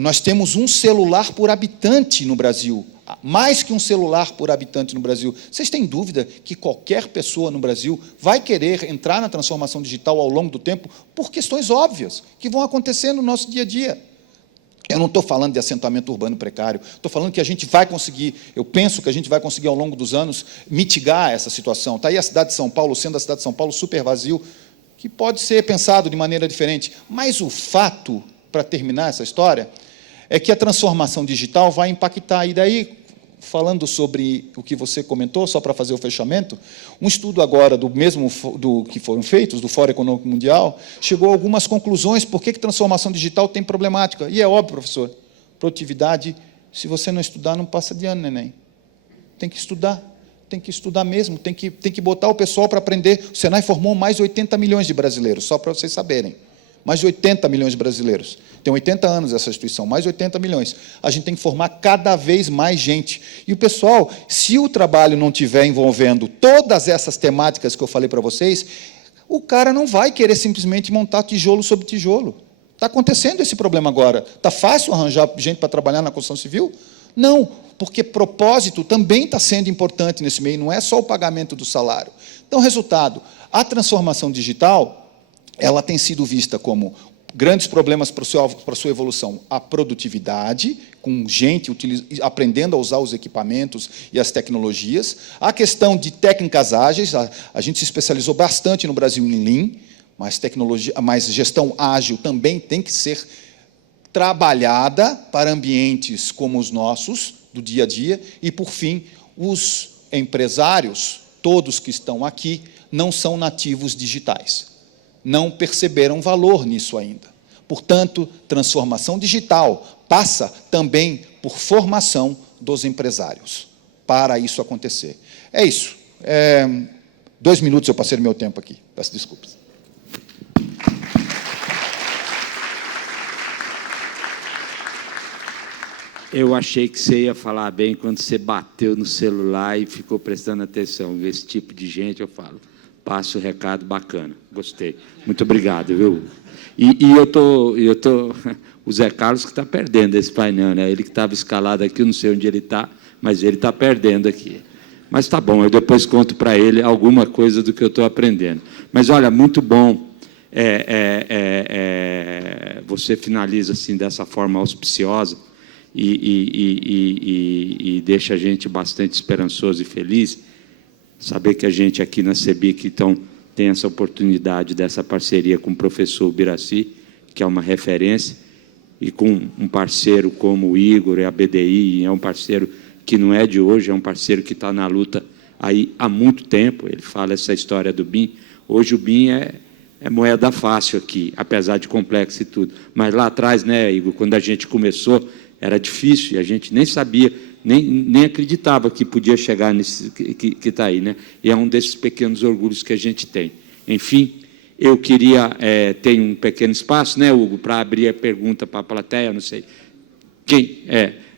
Nós temos um celular por habitante no Brasil, mais que um celular por habitante no Brasil. Vocês têm dúvida que qualquer pessoa no Brasil vai querer entrar na transformação digital ao longo do tempo por questões óbvias que vão acontecer no nosso dia a dia? Eu não estou falando de assentamento urbano precário, estou falando que a gente vai conseguir, eu penso que a gente vai conseguir ao longo dos anos mitigar essa situação. Está aí a cidade de São Paulo, sendo a cidade de São Paulo super vazio, que pode ser pensado de maneira diferente. Mas o fato, para terminar essa história, é que a transformação digital vai impactar. E daí, falando sobre o que você comentou, só para fazer o fechamento, um estudo agora do que foram feitos, do Fórum Econômico Mundial, chegou a algumas conclusões por que transformação digital tem problemática. E é óbvio, professor, produtividade, se você não estudar, não passa de ano, neném. Tem que estudar mesmo, tem que botar o pessoal para aprender. O Senai formou mais de 80 milhões de brasileiros, só para vocês saberem. Mais de 80 milhões de brasileiros. Tem 80 anos essa instituição, mais 80 milhões. A gente tem que formar cada vez mais gente. E o pessoal, se o trabalho não estiver envolvendo todas essas temáticas que eu falei para vocês, o cara não vai querer simplesmente montar tijolo sobre tijolo. Está acontecendo esse problema agora. Está fácil arranjar gente para trabalhar na construção civil? Não, porque propósito também está sendo importante nesse meio, não é só o pagamento do salário. Então, resultado, a transformação digital, ela tem sido vista como grandes problemas para a sua evolução, a produtividade, com gente aprendendo a usar os equipamentos e as tecnologias, a questão de técnicas ágeis, a gente se especializou bastante no Brasil em Lean, mas gestão ágil também tem que ser trabalhada para ambientes como os nossos, do dia a dia, e, por fim, os empresários, todos que estão aqui, não são nativos digitais. Não perceberam valor nisso ainda. Portanto, transformação digital passa também por formação dos empresários, para isso acontecer. É isso. 2 minutos eu passei do meu tempo aqui. Peço desculpas. Eu achei que você ia falar bem quando você bateu no celular e ficou prestando atenção. Esse tipo de gente, eu falo, passo o recado, bacana, gostei. Muito obrigado, viu? E eu tô, o Zé Carlos que está perdendo esse painel, né? Ele que estava escalado aqui, eu não sei onde ele está, mas ele está perdendo aqui. Mas está bom, eu depois conto para ele alguma coisa do que eu estou aprendendo. Mas, olha, muito bom. Você finaliza assim dessa forma auspiciosa e deixa a gente bastante esperançoso e feliz saber que a gente aqui na CEBIC então, tem essa oportunidade dessa parceria com o professor Ubiraci, que é uma referência, e com um parceiro como o Igor e a BDI, é um parceiro que não é de hoje, é um parceiro que está na luta aí há muito tempo. Ele fala essa história do BIM. Hoje o BIM é moeda fácil aqui, apesar de complexo e tudo. Mas lá atrás, né, Igor, quando a gente começou, era difícil e a gente nem sabia, nem acreditava que podia chegar nesse que está aí, né? E é um desses pequenos orgulhos que a gente tem. Enfim, eu queria ter um pequeno espaço, né, Hugo, para abrir a pergunta para a plateia, não sei.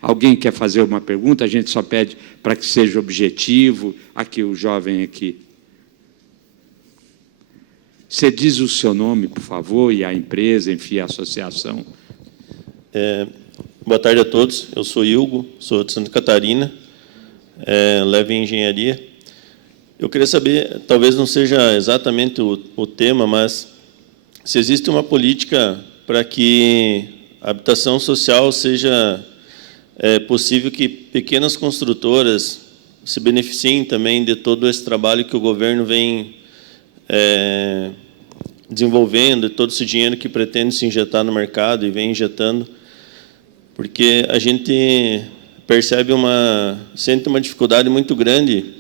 Alguém quer fazer uma pergunta? A gente só pede para que seja objetivo. Aqui, o jovem aqui. Você diz o seu nome, por favor, e a empresa, enfim, a associação. Boa tarde a todos. Eu sou Hugo, sou de Santa Catarina, levo em engenharia. Eu queria saber, talvez não seja exatamente o tema, mas se existe uma política para que a habitação social seja possível que pequenas construtoras se beneficiem também de todo esse trabalho que o governo vem desenvolvendo, e todo esse dinheiro que pretende se injetar no mercado e vem injetando, porque a gente sente uma dificuldade muito grande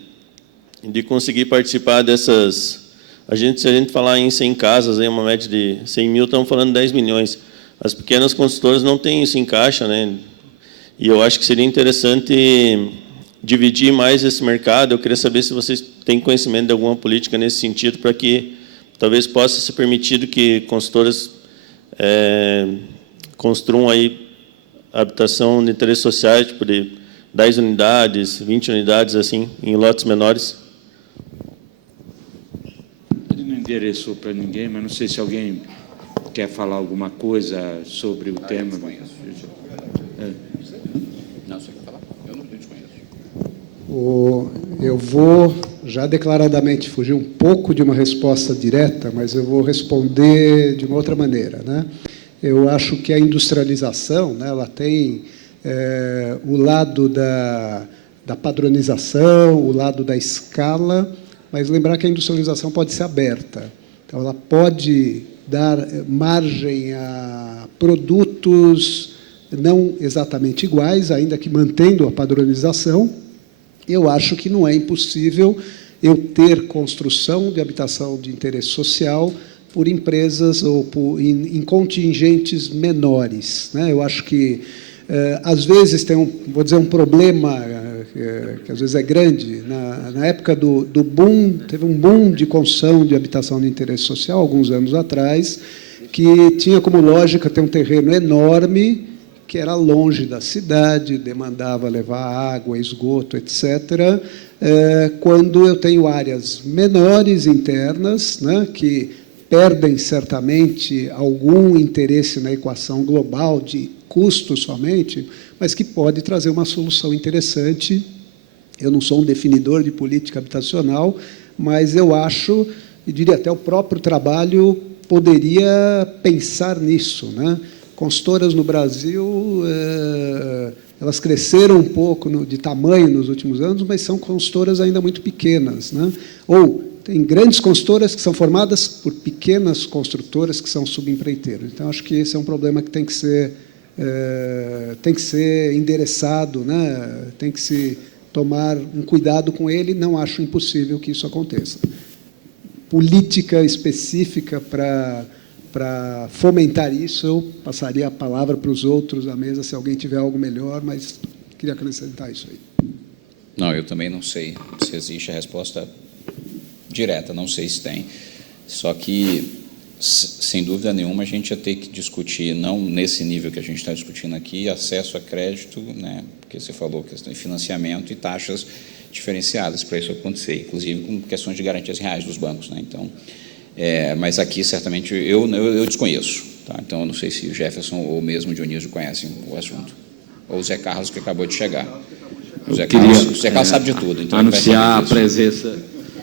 de conseguir participar dessas. Se a gente falar em 100 casas, uma média de 100 mil, estamos falando de 10 milhões. As pequenas construtoras não têm isso em caixa, né? E eu acho que seria interessante dividir mais esse mercado. Eu queria saber se vocês têm conhecimento de alguma política nesse sentido, para que talvez possa ser permitido que construtoras construam aí habitação de interesses sociais, tipo de 10 unidades, 20 unidades, assim, em lotes menores. Ele não endereçou para ninguém, mas não sei se alguém quer falar alguma coisa sobre o tema. Eu desconheço. Não, você quer falar? Eu não desconheço. Eu vou já declaradamente fugir um pouco de uma resposta direta, mas eu vou responder de uma outra maneira, né? Eu acho que a industrialização, né, ela tem o lado da padronização, o lado da escala, mas lembrar que a industrialização pode ser aberta. Então, ela pode dar margem a produtos não exatamente iguais, ainda que mantendo a padronização. Eu acho que não é impossível eu ter construção de habitação de interesse social por empresas ou em contingentes menores, né? Eu acho que, às vezes, tem vou dizer, um problema que às vezes é grande. Na época do boom, teve um boom de construção de habitação de interesse social, alguns anos atrás, que tinha como lógica ter um terreno enorme, que era longe da cidade, demandava levar água, esgoto, etc., quando eu tenho áreas menores, internas, né, que perdem certamente algum interesse na equação global de custo somente, mas que pode trazer uma solução interessante. Eu não sou um definidor de política habitacional, mas eu acho, e diria até o próprio trabalho poderia pensar nisso, né? Consultoras no Brasil, elas cresceram um pouco de tamanho nos últimos anos, mas são consultoras ainda muito pequenas, né? Ou tem grandes consultoras que são formadas por pequenas construtoras que são subempreiteiros. Então, acho que esse é um problema que tem que ser endereçado, né? Tem que se tomar um cuidado com ele. Não acho impossível que isso aconteça. Política específica para fomentar isso, eu passaria a palavra para os outros à mesa, se alguém tiver algo melhor, mas queria acrescentar isso aí. Não, eu também não sei se existe a resposta direta, não sei se tem. Só que, sem dúvida nenhuma, a gente ia ter que discutir, não nesse nível que a gente está discutindo aqui, acesso a crédito, né, porque você falou questão de financiamento e taxas diferenciadas para isso acontecer, inclusive com questões de garantias reais dos bancos, né? Então, mas aqui, certamente, eu desconheço. Tá? Então, eu não sei se o Jefferson ou mesmo o Dionísio conhecem o assunto. Ou o Zé Carlos, que acabou de chegar. O Zé Carlos sabe de tudo. Então anunciar a presença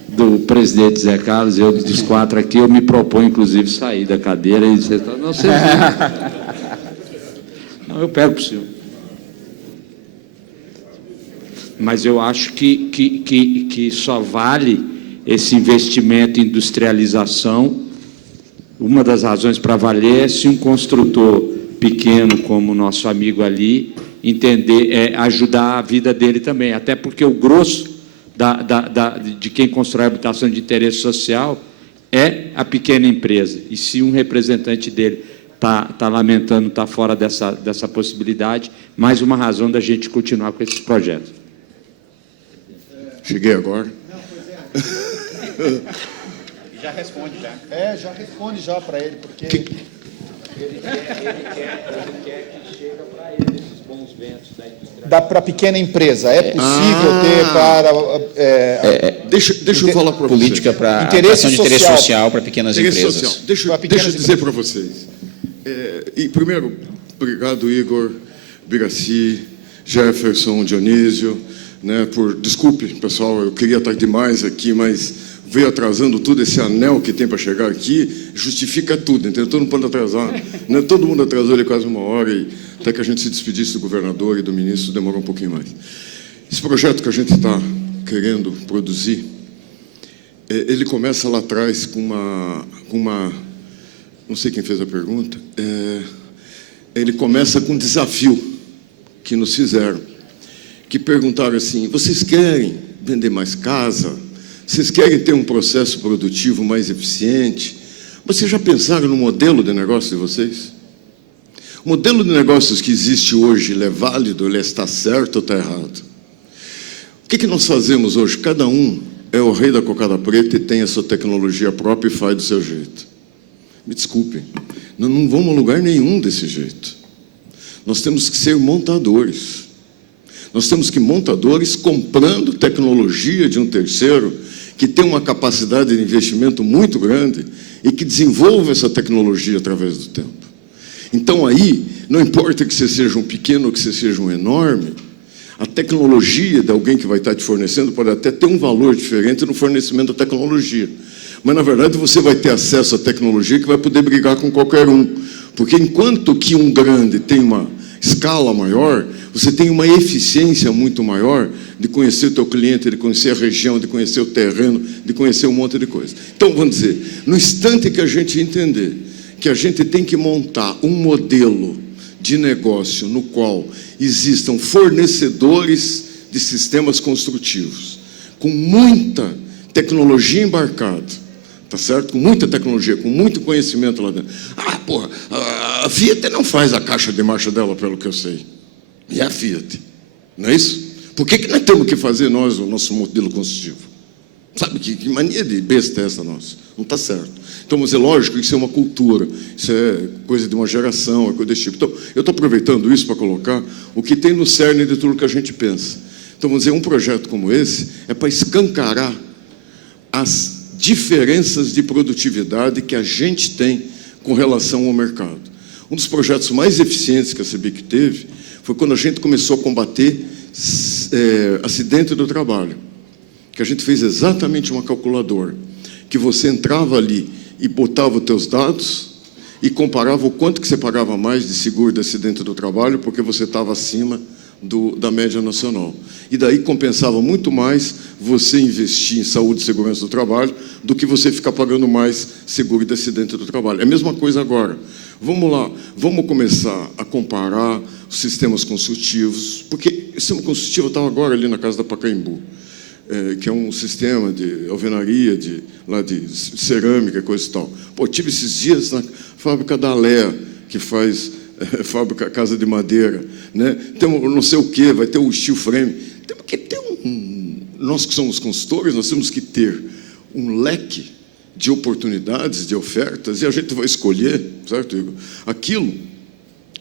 do presidente Zé Carlos. Eu, dos 4 aqui, eu me proponho, inclusive, sair da cadeira e dizer... Não, sei não, eu pego para o senhor. Mas eu acho que só vale esse investimento em industrialização. Uma das razões para valer é se um construtor pequeno, como o nosso amigo ali, entender, ajudar a vida dele também. Até porque o grosso de quem constrói habitação de interesse social é a pequena empresa. E se um representante dele está lamentando, está fora dessa possibilidade, mais uma razão da gente continuar com esses projetos. Cheguei agora. Já responde, já. Já responde já para ele, porque... Ele quer que chegue para ele esses bons ventos da indústria. Para a pequena empresa, é possível ter para... Deixa eu falar para vocês. Política para interesse social para pequenas empresas. Social. Deixa eu dizer para vocês. E primeiro, obrigado, Igor, Biraci, Jefferson, Dionísio, né, desculpe, pessoal, eu queria estar demais aqui, mas veio atrasando tudo, esse anel que tem para chegar aqui, justifica tudo, entendeu? Todo mundo pode atrasar, né? Todo mundo atrasou ali quase 1 hora, e até que a gente se despedisse do governador e do ministro, demorou um pouquinho mais. Esse projeto que a gente está querendo produzir, ele começa lá atrás com uma não sei quem fez a pergunta, ele começa com um desafio que nos fizeram, que perguntaram assim: vocês querem vender mais casa? Vocês querem ter um processo produtivo mais eficiente? Vocês já pensaram no modelo de negócio de vocês? O modelo de negócios que existe hoje, ele é válido, ele está certo ou está errado? O que nós fazemos hoje? Cada um é o rei da cocada preta e tem a sua tecnologia própria e faz do seu jeito. Me desculpem, nós não vamos a lugar nenhum desse jeito. Nós temos que ser montadores. Nós temos que montadores comprando tecnologia de um terceiro que tem uma capacidade de investimento muito grande e que desenvolva essa tecnologia através do tempo. Então, aí, não importa que você seja um pequeno ou que você seja um enorme, a tecnologia de alguém que vai estar te fornecendo pode até ter um valor diferente no fornecimento da tecnologia. Mas, na verdade, você vai ter acesso à tecnologia que vai poder brigar com qualquer um. Porque enquanto que um grande tem uma escala maior, você tem uma eficiência muito maior de conhecer o teu cliente, de conhecer a região, de conhecer o terreno, de conhecer um monte de coisa. Então, vamos dizer, no instante que a gente entender que a gente tem que montar um modelo de negócio no qual existam fornecedores de sistemas construtivos, com muita tecnologia embarcada, tá certo? Com muita tecnologia, com muito conhecimento lá dentro. Porra, a Fiat não faz a caixa de marcha dela, pelo que eu sei. E a Fiat, não é isso? Por que nós temos que fazer, o nosso modelo construtivo? Sabe que mania de besta é essa nossa? Não está certo. Então, mas é lógico que isso é uma cultura, isso é coisa de uma geração, é coisa desse tipo. Então, eu estou aproveitando isso para colocar o que tem no cerne de tudo que a gente pensa. Então, vamos dizer, um projeto como esse é para escancarar as diferenças de produtividade que a gente tem com relação ao mercado. Um dos projetos mais eficientes que a CEBIC teve foi quando a gente começou a combater acidente do trabalho, que a gente fez exatamente uma calculadora, que você entrava ali e botava os teus dados e comparava o quanto que você pagava mais de seguro de acidente do trabalho, porque você estava acima da média nacional. E daí compensava muito mais você investir em saúde e segurança do trabalho do que você ficar pagando mais seguro de acidente do trabalho. É a mesma coisa agora. Vamos lá, vamos começar a comparar os sistemas construtivos, porque o sistema construtivo estava agora ali na casa da Pacaembu, que é um sistema de alvenaria, de cerâmica, coisa e tal. Pô, tive esses dias na fábrica da Alea, que faz fábrica casa de madeira, né? Tem não sei o quê, vai ter o steel frame. Temos que ter nós que somos consultores, nós temos que ter um leque de oportunidades, de ofertas, e a gente vai escolher, certo, Igor? Aquilo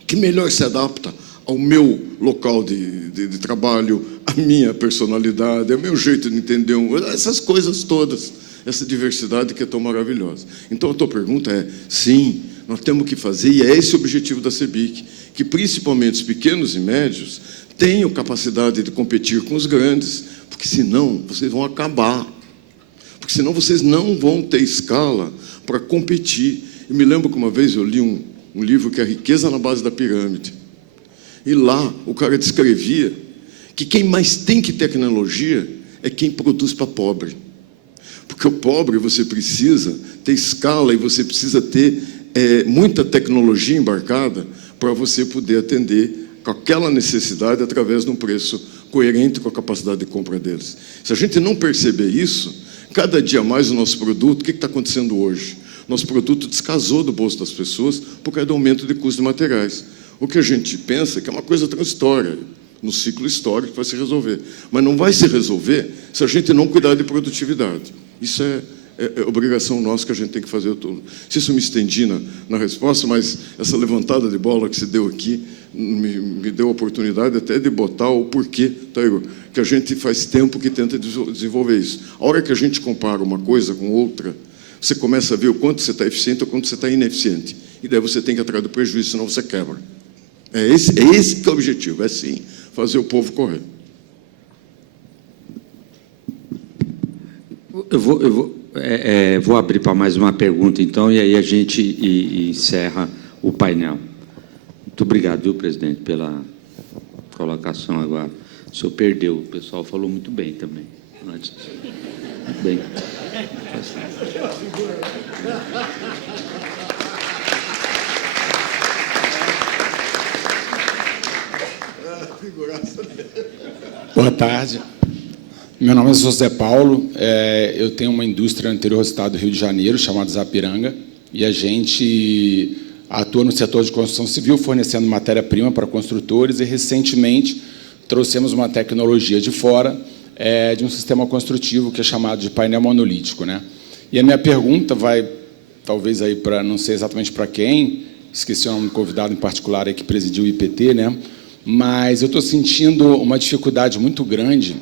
que melhor se adapta ao meu local de trabalho, à minha personalidade, ao meu jeito de entender, essas coisas todas, essa diversidade que é tão maravilhosa. Então, a tua pergunta é, sim, nós temos que fazer, e é esse o objetivo da CEBIC, que principalmente os pequenos e médios tenham capacidade de competir com os grandes, porque senão vocês vão acabar, porque senão vocês não vão ter escala para competir. Eu me lembro que uma vez eu li um livro que é A Riqueza na Base da Pirâmide, e lá o cara descrevia que quem mais tem que tecnologia é quem produz para pobre. Porque o pobre você precisa ter escala e você precisa ter muita tecnologia embarcada para você poder atender com aquela necessidade através de um preço coerente com a capacidade de compra deles. Se a gente não perceber isso, cada dia mais o nosso produto, o que está acontecendo hoje? Nosso produto descasou do bolso das pessoas por causa do aumento de custos de materiais. O que a gente pensa é que é uma coisa transitória, no ciclo histórico vai se resolver. Mas não vai se resolver se a gente não cuidar de produtividade. Isso é obrigação nossa que a gente tem que fazer tudo. Se isso me estendi na resposta, mas essa levantada de bola que se deu aqui me deu a oportunidade até de botar o porquê, tá, Igor? Que a gente faz tempo que tenta desenvolver isso. A hora que a gente compara uma coisa com outra, você começa a ver o quanto você está eficiente ou quanto você está ineficiente. E daí você tem que ir atrás do prejuízo, senão você quebra. É esse que é o objetivo, é sim, fazer o povo correr. Eu vou abrir para mais uma pergunta, então, e aí a gente encerra o painel. Muito obrigado, viu, presidente, pela colocação agora. O senhor perdeu, o pessoal falou muito bem também. Muito bem. Boa tarde. Meu nome é José Paulo, eu tenho uma indústria no interior do estado do Rio de Janeiro, chamada Zapiranga, e a gente atua no setor de construção civil, fornecendo matéria-prima para construtores, e recentemente trouxemos uma tecnologia de fora, de um sistema construtivo que é chamado de painel monolítico, né? E a minha pergunta vai, talvez, aí para, não sei exatamente para quem, esqueci o nome do convidado em particular aí que presidiu o IPT, né? Mas eu estou sentindo uma dificuldade muito grande,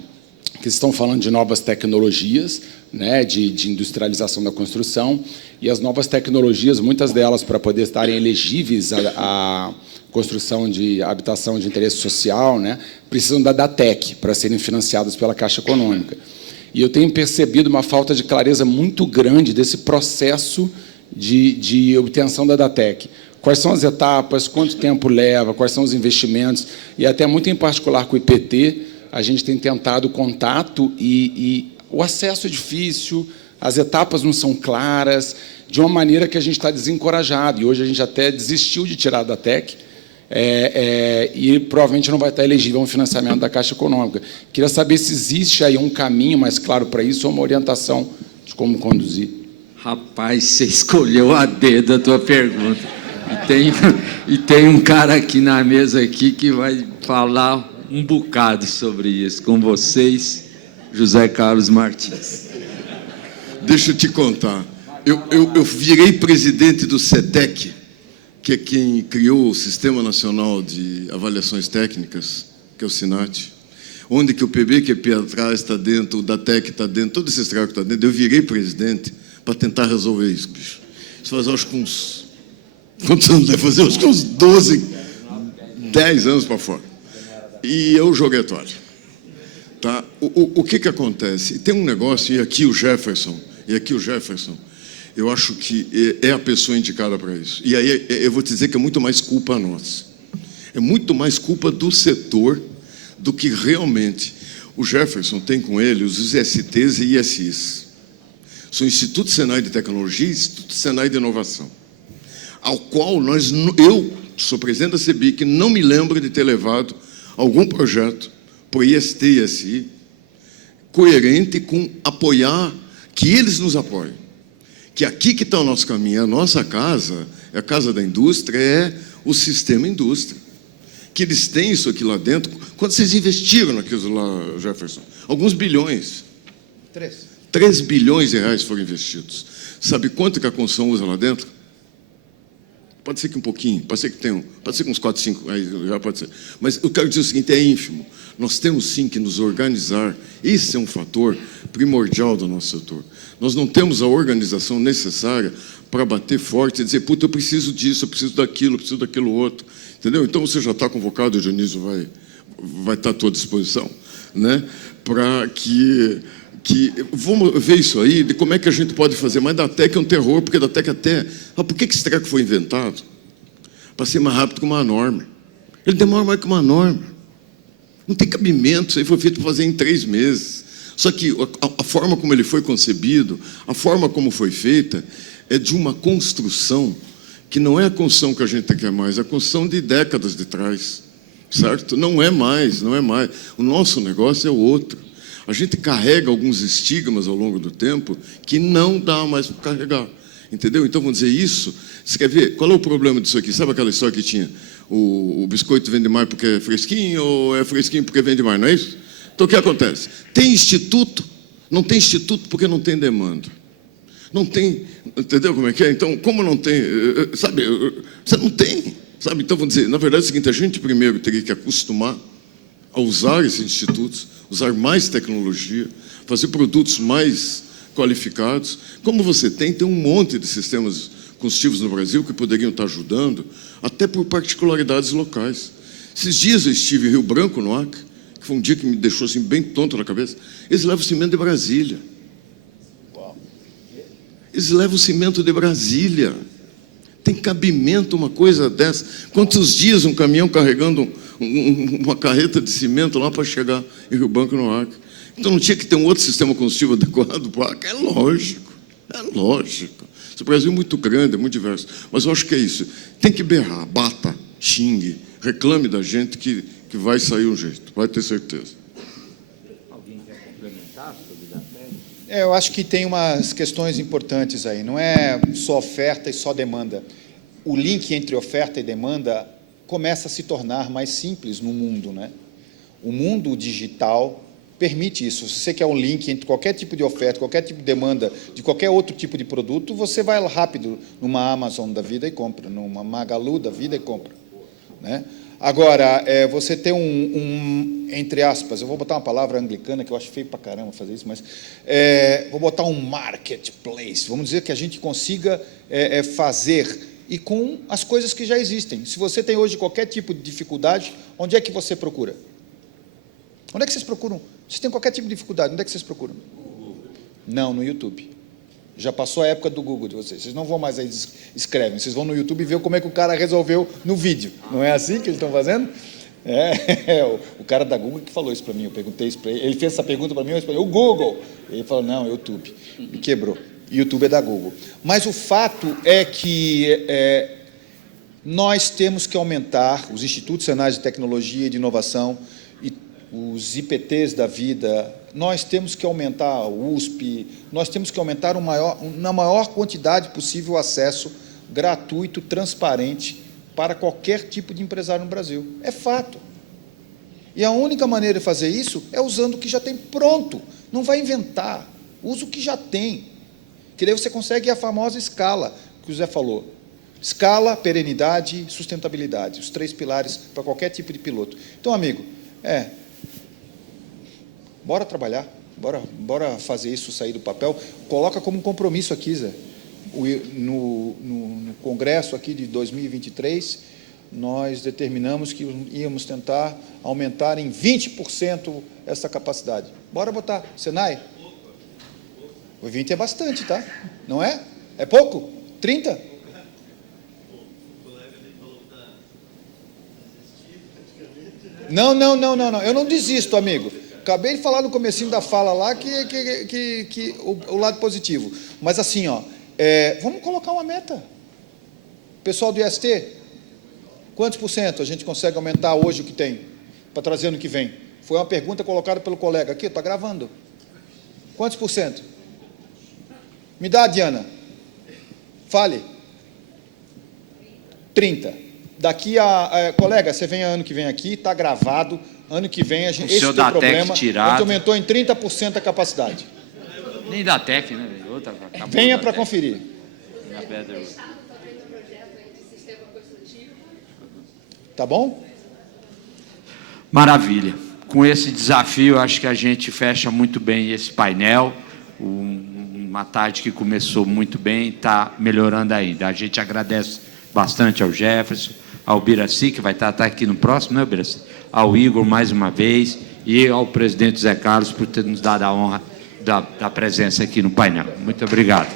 que estão falando de novas tecnologias, né, de industrialização da construção, e as novas tecnologias, muitas delas para poder estarem elegíveis à construção de habitação de interesse social, né, precisam da DATEC para serem financiadas pela Caixa Econômica. E eu tenho percebido uma falta de clareza muito grande desse processo de obtenção da DATEC. Quais são as etapas, quanto tempo leva, quais são os investimentos, e até muito em particular com o IPT, a gente tem tentado contato e o acesso é difícil, as etapas não são claras, de uma maneira que a gente está desencorajado, e hoje a gente até desistiu de tirar da DATEC, e provavelmente não vai estar elegível a um financiamento da Caixa Econômica. Queria saber se existe aí um caminho mais claro para isso, ou uma orientação de como conduzir. Rapaz, você escolheu a dedo a tua pergunta. E tem um cara aqui na mesa aqui que vai falar um bocado sobre isso com vocês, José Carlos Martins. Deixa eu te contar. Eu virei presidente do CETEC, que é quem criou o Sistema Nacional de Avaliações Técnicas, que é o SINAT, onde que o PBQP atrás está dentro, o DATEC está dentro, todo esse estrago está dentro. Eu virei presidente para tentar resolver isso, bicho. Isso faz, acho que uns... Quantos anos deve fazer? Acho que uns 12, 10 anos para fora. E eu joguei a toalha. Tá? O que acontece? Tem um negócio, e aqui o Jefferson, eu acho que é a pessoa indicada para isso. E aí eu vou te dizer que é muito mais culpa nossa. É muito mais culpa do setor do que realmente. O Jefferson tem com ele os ISTs e ISIs. São Instituto Senai de Tecnologia e Instituto Senai de Inovação, ao qual eu sou presidente da CEBIC, não me lembro de ter levado algum projeto para o IST e ISI coerente com apoiar, que eles nos apoiem. Que aqui que está o nosso caminho, a nossa casa, é a casa da indústria, é o sistema indústria. Que eles têm isso aqui lá dentro. Quando vocês investiram naquilo lá, Jefferson? Alguns bilhões. 3 bilhões de reais foram investidos. Sabe quanto que a construção usa lá dentro? Pode ser que um pouquinho, pode ser que uns 4, 5, aí já pode ser. Mas eu quero dizer o seguinte, é ínfimo. Nós temos sim que nos organizar. Esse é um fator primordial do nosso setor. Nós não temos a organização necessária para bater forte e dizer, puta, eu preciso disso, eu preciso daquilo outro. Entendeu? Então você já está convocado, o Dionísio vai estar à tua disposição, né? Para que vamos ver isso aí, de como é que a gente pode fazer. Mas da TEC é um terror, porque da TEC até... por que esse treco foi inventado? Para ser mais rápido que uma norma. Ele demora mais que uma norma. Não tem cabimento, isso aí foi feito para fazer em 3 meses. Só que a forma como ele foi concebido, a forma como foi feita, é de uma construção que não é a construção que a gente quer mais, é a construção de décadas de trás. Certo? Não é mais. O nosso negócio é outro. A gente carrega alguns estigmas ao longo do tempo que não dá mais para carregar. Entendeu? Então, vamos dizer isso. Você quer ver? Qual é o problema disso aqui? Sabe aquela história que tinha? O biscoito vende mais porque é fresquinho ou é fresquinho porque vende mais, não é isso? Então, o que acontece? Tem instituto, não tem instituto porque não tem demanda. Não tem, entendeu como é que é? Então, como não tem, sabe, você não tem, sabe? Então, vamos dizer, na verdade é o seguinte, a gente primeiro teria que acostumar a usar esses institutos, usar mais tecnologia, fazer produtos mais qualificados. Como você tem um monte de sistemas construtivos no Brasil que poderiam estar ajudando, até por particularidades locais. Esses dias eu estive em Rio Branco, no Acre, que foi um dia que me deixou assim, bem tonto na cabeça. Eles levam cimento de Brasília. Eles levam cimento de Brasília. Tem cabimento uma coisa dessa? Quantos dias um caminhão carregando uma carreta de cimento lá para chegar em Rio Branco, no Acre? Então não tinha que ter um outro sistema construtivo adequado para o Acre? É lógico, é lógico. O Brasil é muito grande, é muito diverso. Mas eu acho que é isso. Tem que berrar, bata, xingue, reclame da gente que vai sair um jeito, vai ter certeza. Alguém quer complementar sobre a TEC? Eu acho que tem umas questões importantes aí. Não é só oferta e só demanda. O link entre oferta e demanda começa a se tornar mais simples no mundo, né? O mundo digital permite isso. Se você quer um link entre qualquer tipo de oferta, qualquer tipo de demanda, de qualquer outro tipo de produto, você vai rápido numa Amazon da vida e compra, numa Magalu da vida e compra, né? Agora, você tem entre aspas, eu vou botar uma palavra anglicana, que eu acho feio pra caramba fazer isso, mas vou botar um marketplace. Vamos dizer que a gente consiga fazer, e com as coisas que já existem. Se você tem hoje qualquer tipo de dificuldade, onde é que você procura? Onde é que vocês procuram? Se tem qualquer tipo de dificuldade, onde é que vocês procuram? Não, no YouTube. Já passou a época do Google de vocês. Vocês não vão mais aí, escrevem. Vocês vão no YouTube e ver como é que o cara resolveu no vídeo. Não é assim que eles estão fazendo? O cara da Google que falou isso para mim. Eu perguntei isso para ele. Ele fez essa pergunta para mim, eu respondi, o Google. Ele falou, não, YouTube. E quebrou. YouTube é da Google. Mas o fato é que nós temos que aumentar os Institutos Senais de Tecnologia e de Inovação, e os IPTs da vida, nós temos que aumentar a USP, nós temos que aumentar na maior quantidade possível o acesso gratuito, transparente, para qualquer tipo de empresário no Brasil. É fato. E a única maneira de fazer isso é usando o que já tem pronto. Não vai inventar. Usa o que já tem. porque daí você consegue a famosa escala que o Zé falou. Escala, perenidade, sustentabilidade, os 3 pilares para qualquer tipo de piloto. Então, amigo, bora trabalhar, bora fazer isso sair do papel. Coloca como um compromisso aqui, Zé. No Congresso aqui de 2023, nós determinamos que íamos tentar aumentar em 20% essa capacidade. Bora botar. Senai? O 20 é bastante, tá? Não é? É pouco? 30? Não. Eu não desisto, amigo. Acabei de falar no comecinho da fala lá que o lado positivo. Mas assim, vamos colocar uma meta. Pessoal do IST, quantos por cento a gente consegue aumentar hoje o que tem para trazer ano que vem? Foi uma pergunta colocada pelo colega aqui, está gravando. Quantos por cento? Me dá, Diana. Fale. 30. Daqui colega, você vem ano que vem aqui, está gravado. Ano que vem, esse é o problema. A gente aumentou em 30% a capacidade. Nem da TEC, né? Venha para conferir. Tá bom? Maravilha. Com esse desafio, acho que a gente fecha muito bem esse painel. Uma tarde que começou muito bem, está melhorando ainda. A gente agradece bastante ao Jefferson, ao Biraci, que vai estar aqui no próximo, né, Biraci? Ao Igor, mais uma vez, e ao presidente Zé Carlos por ter nos dado a honra da presença aqui no painel. Muito obrigado.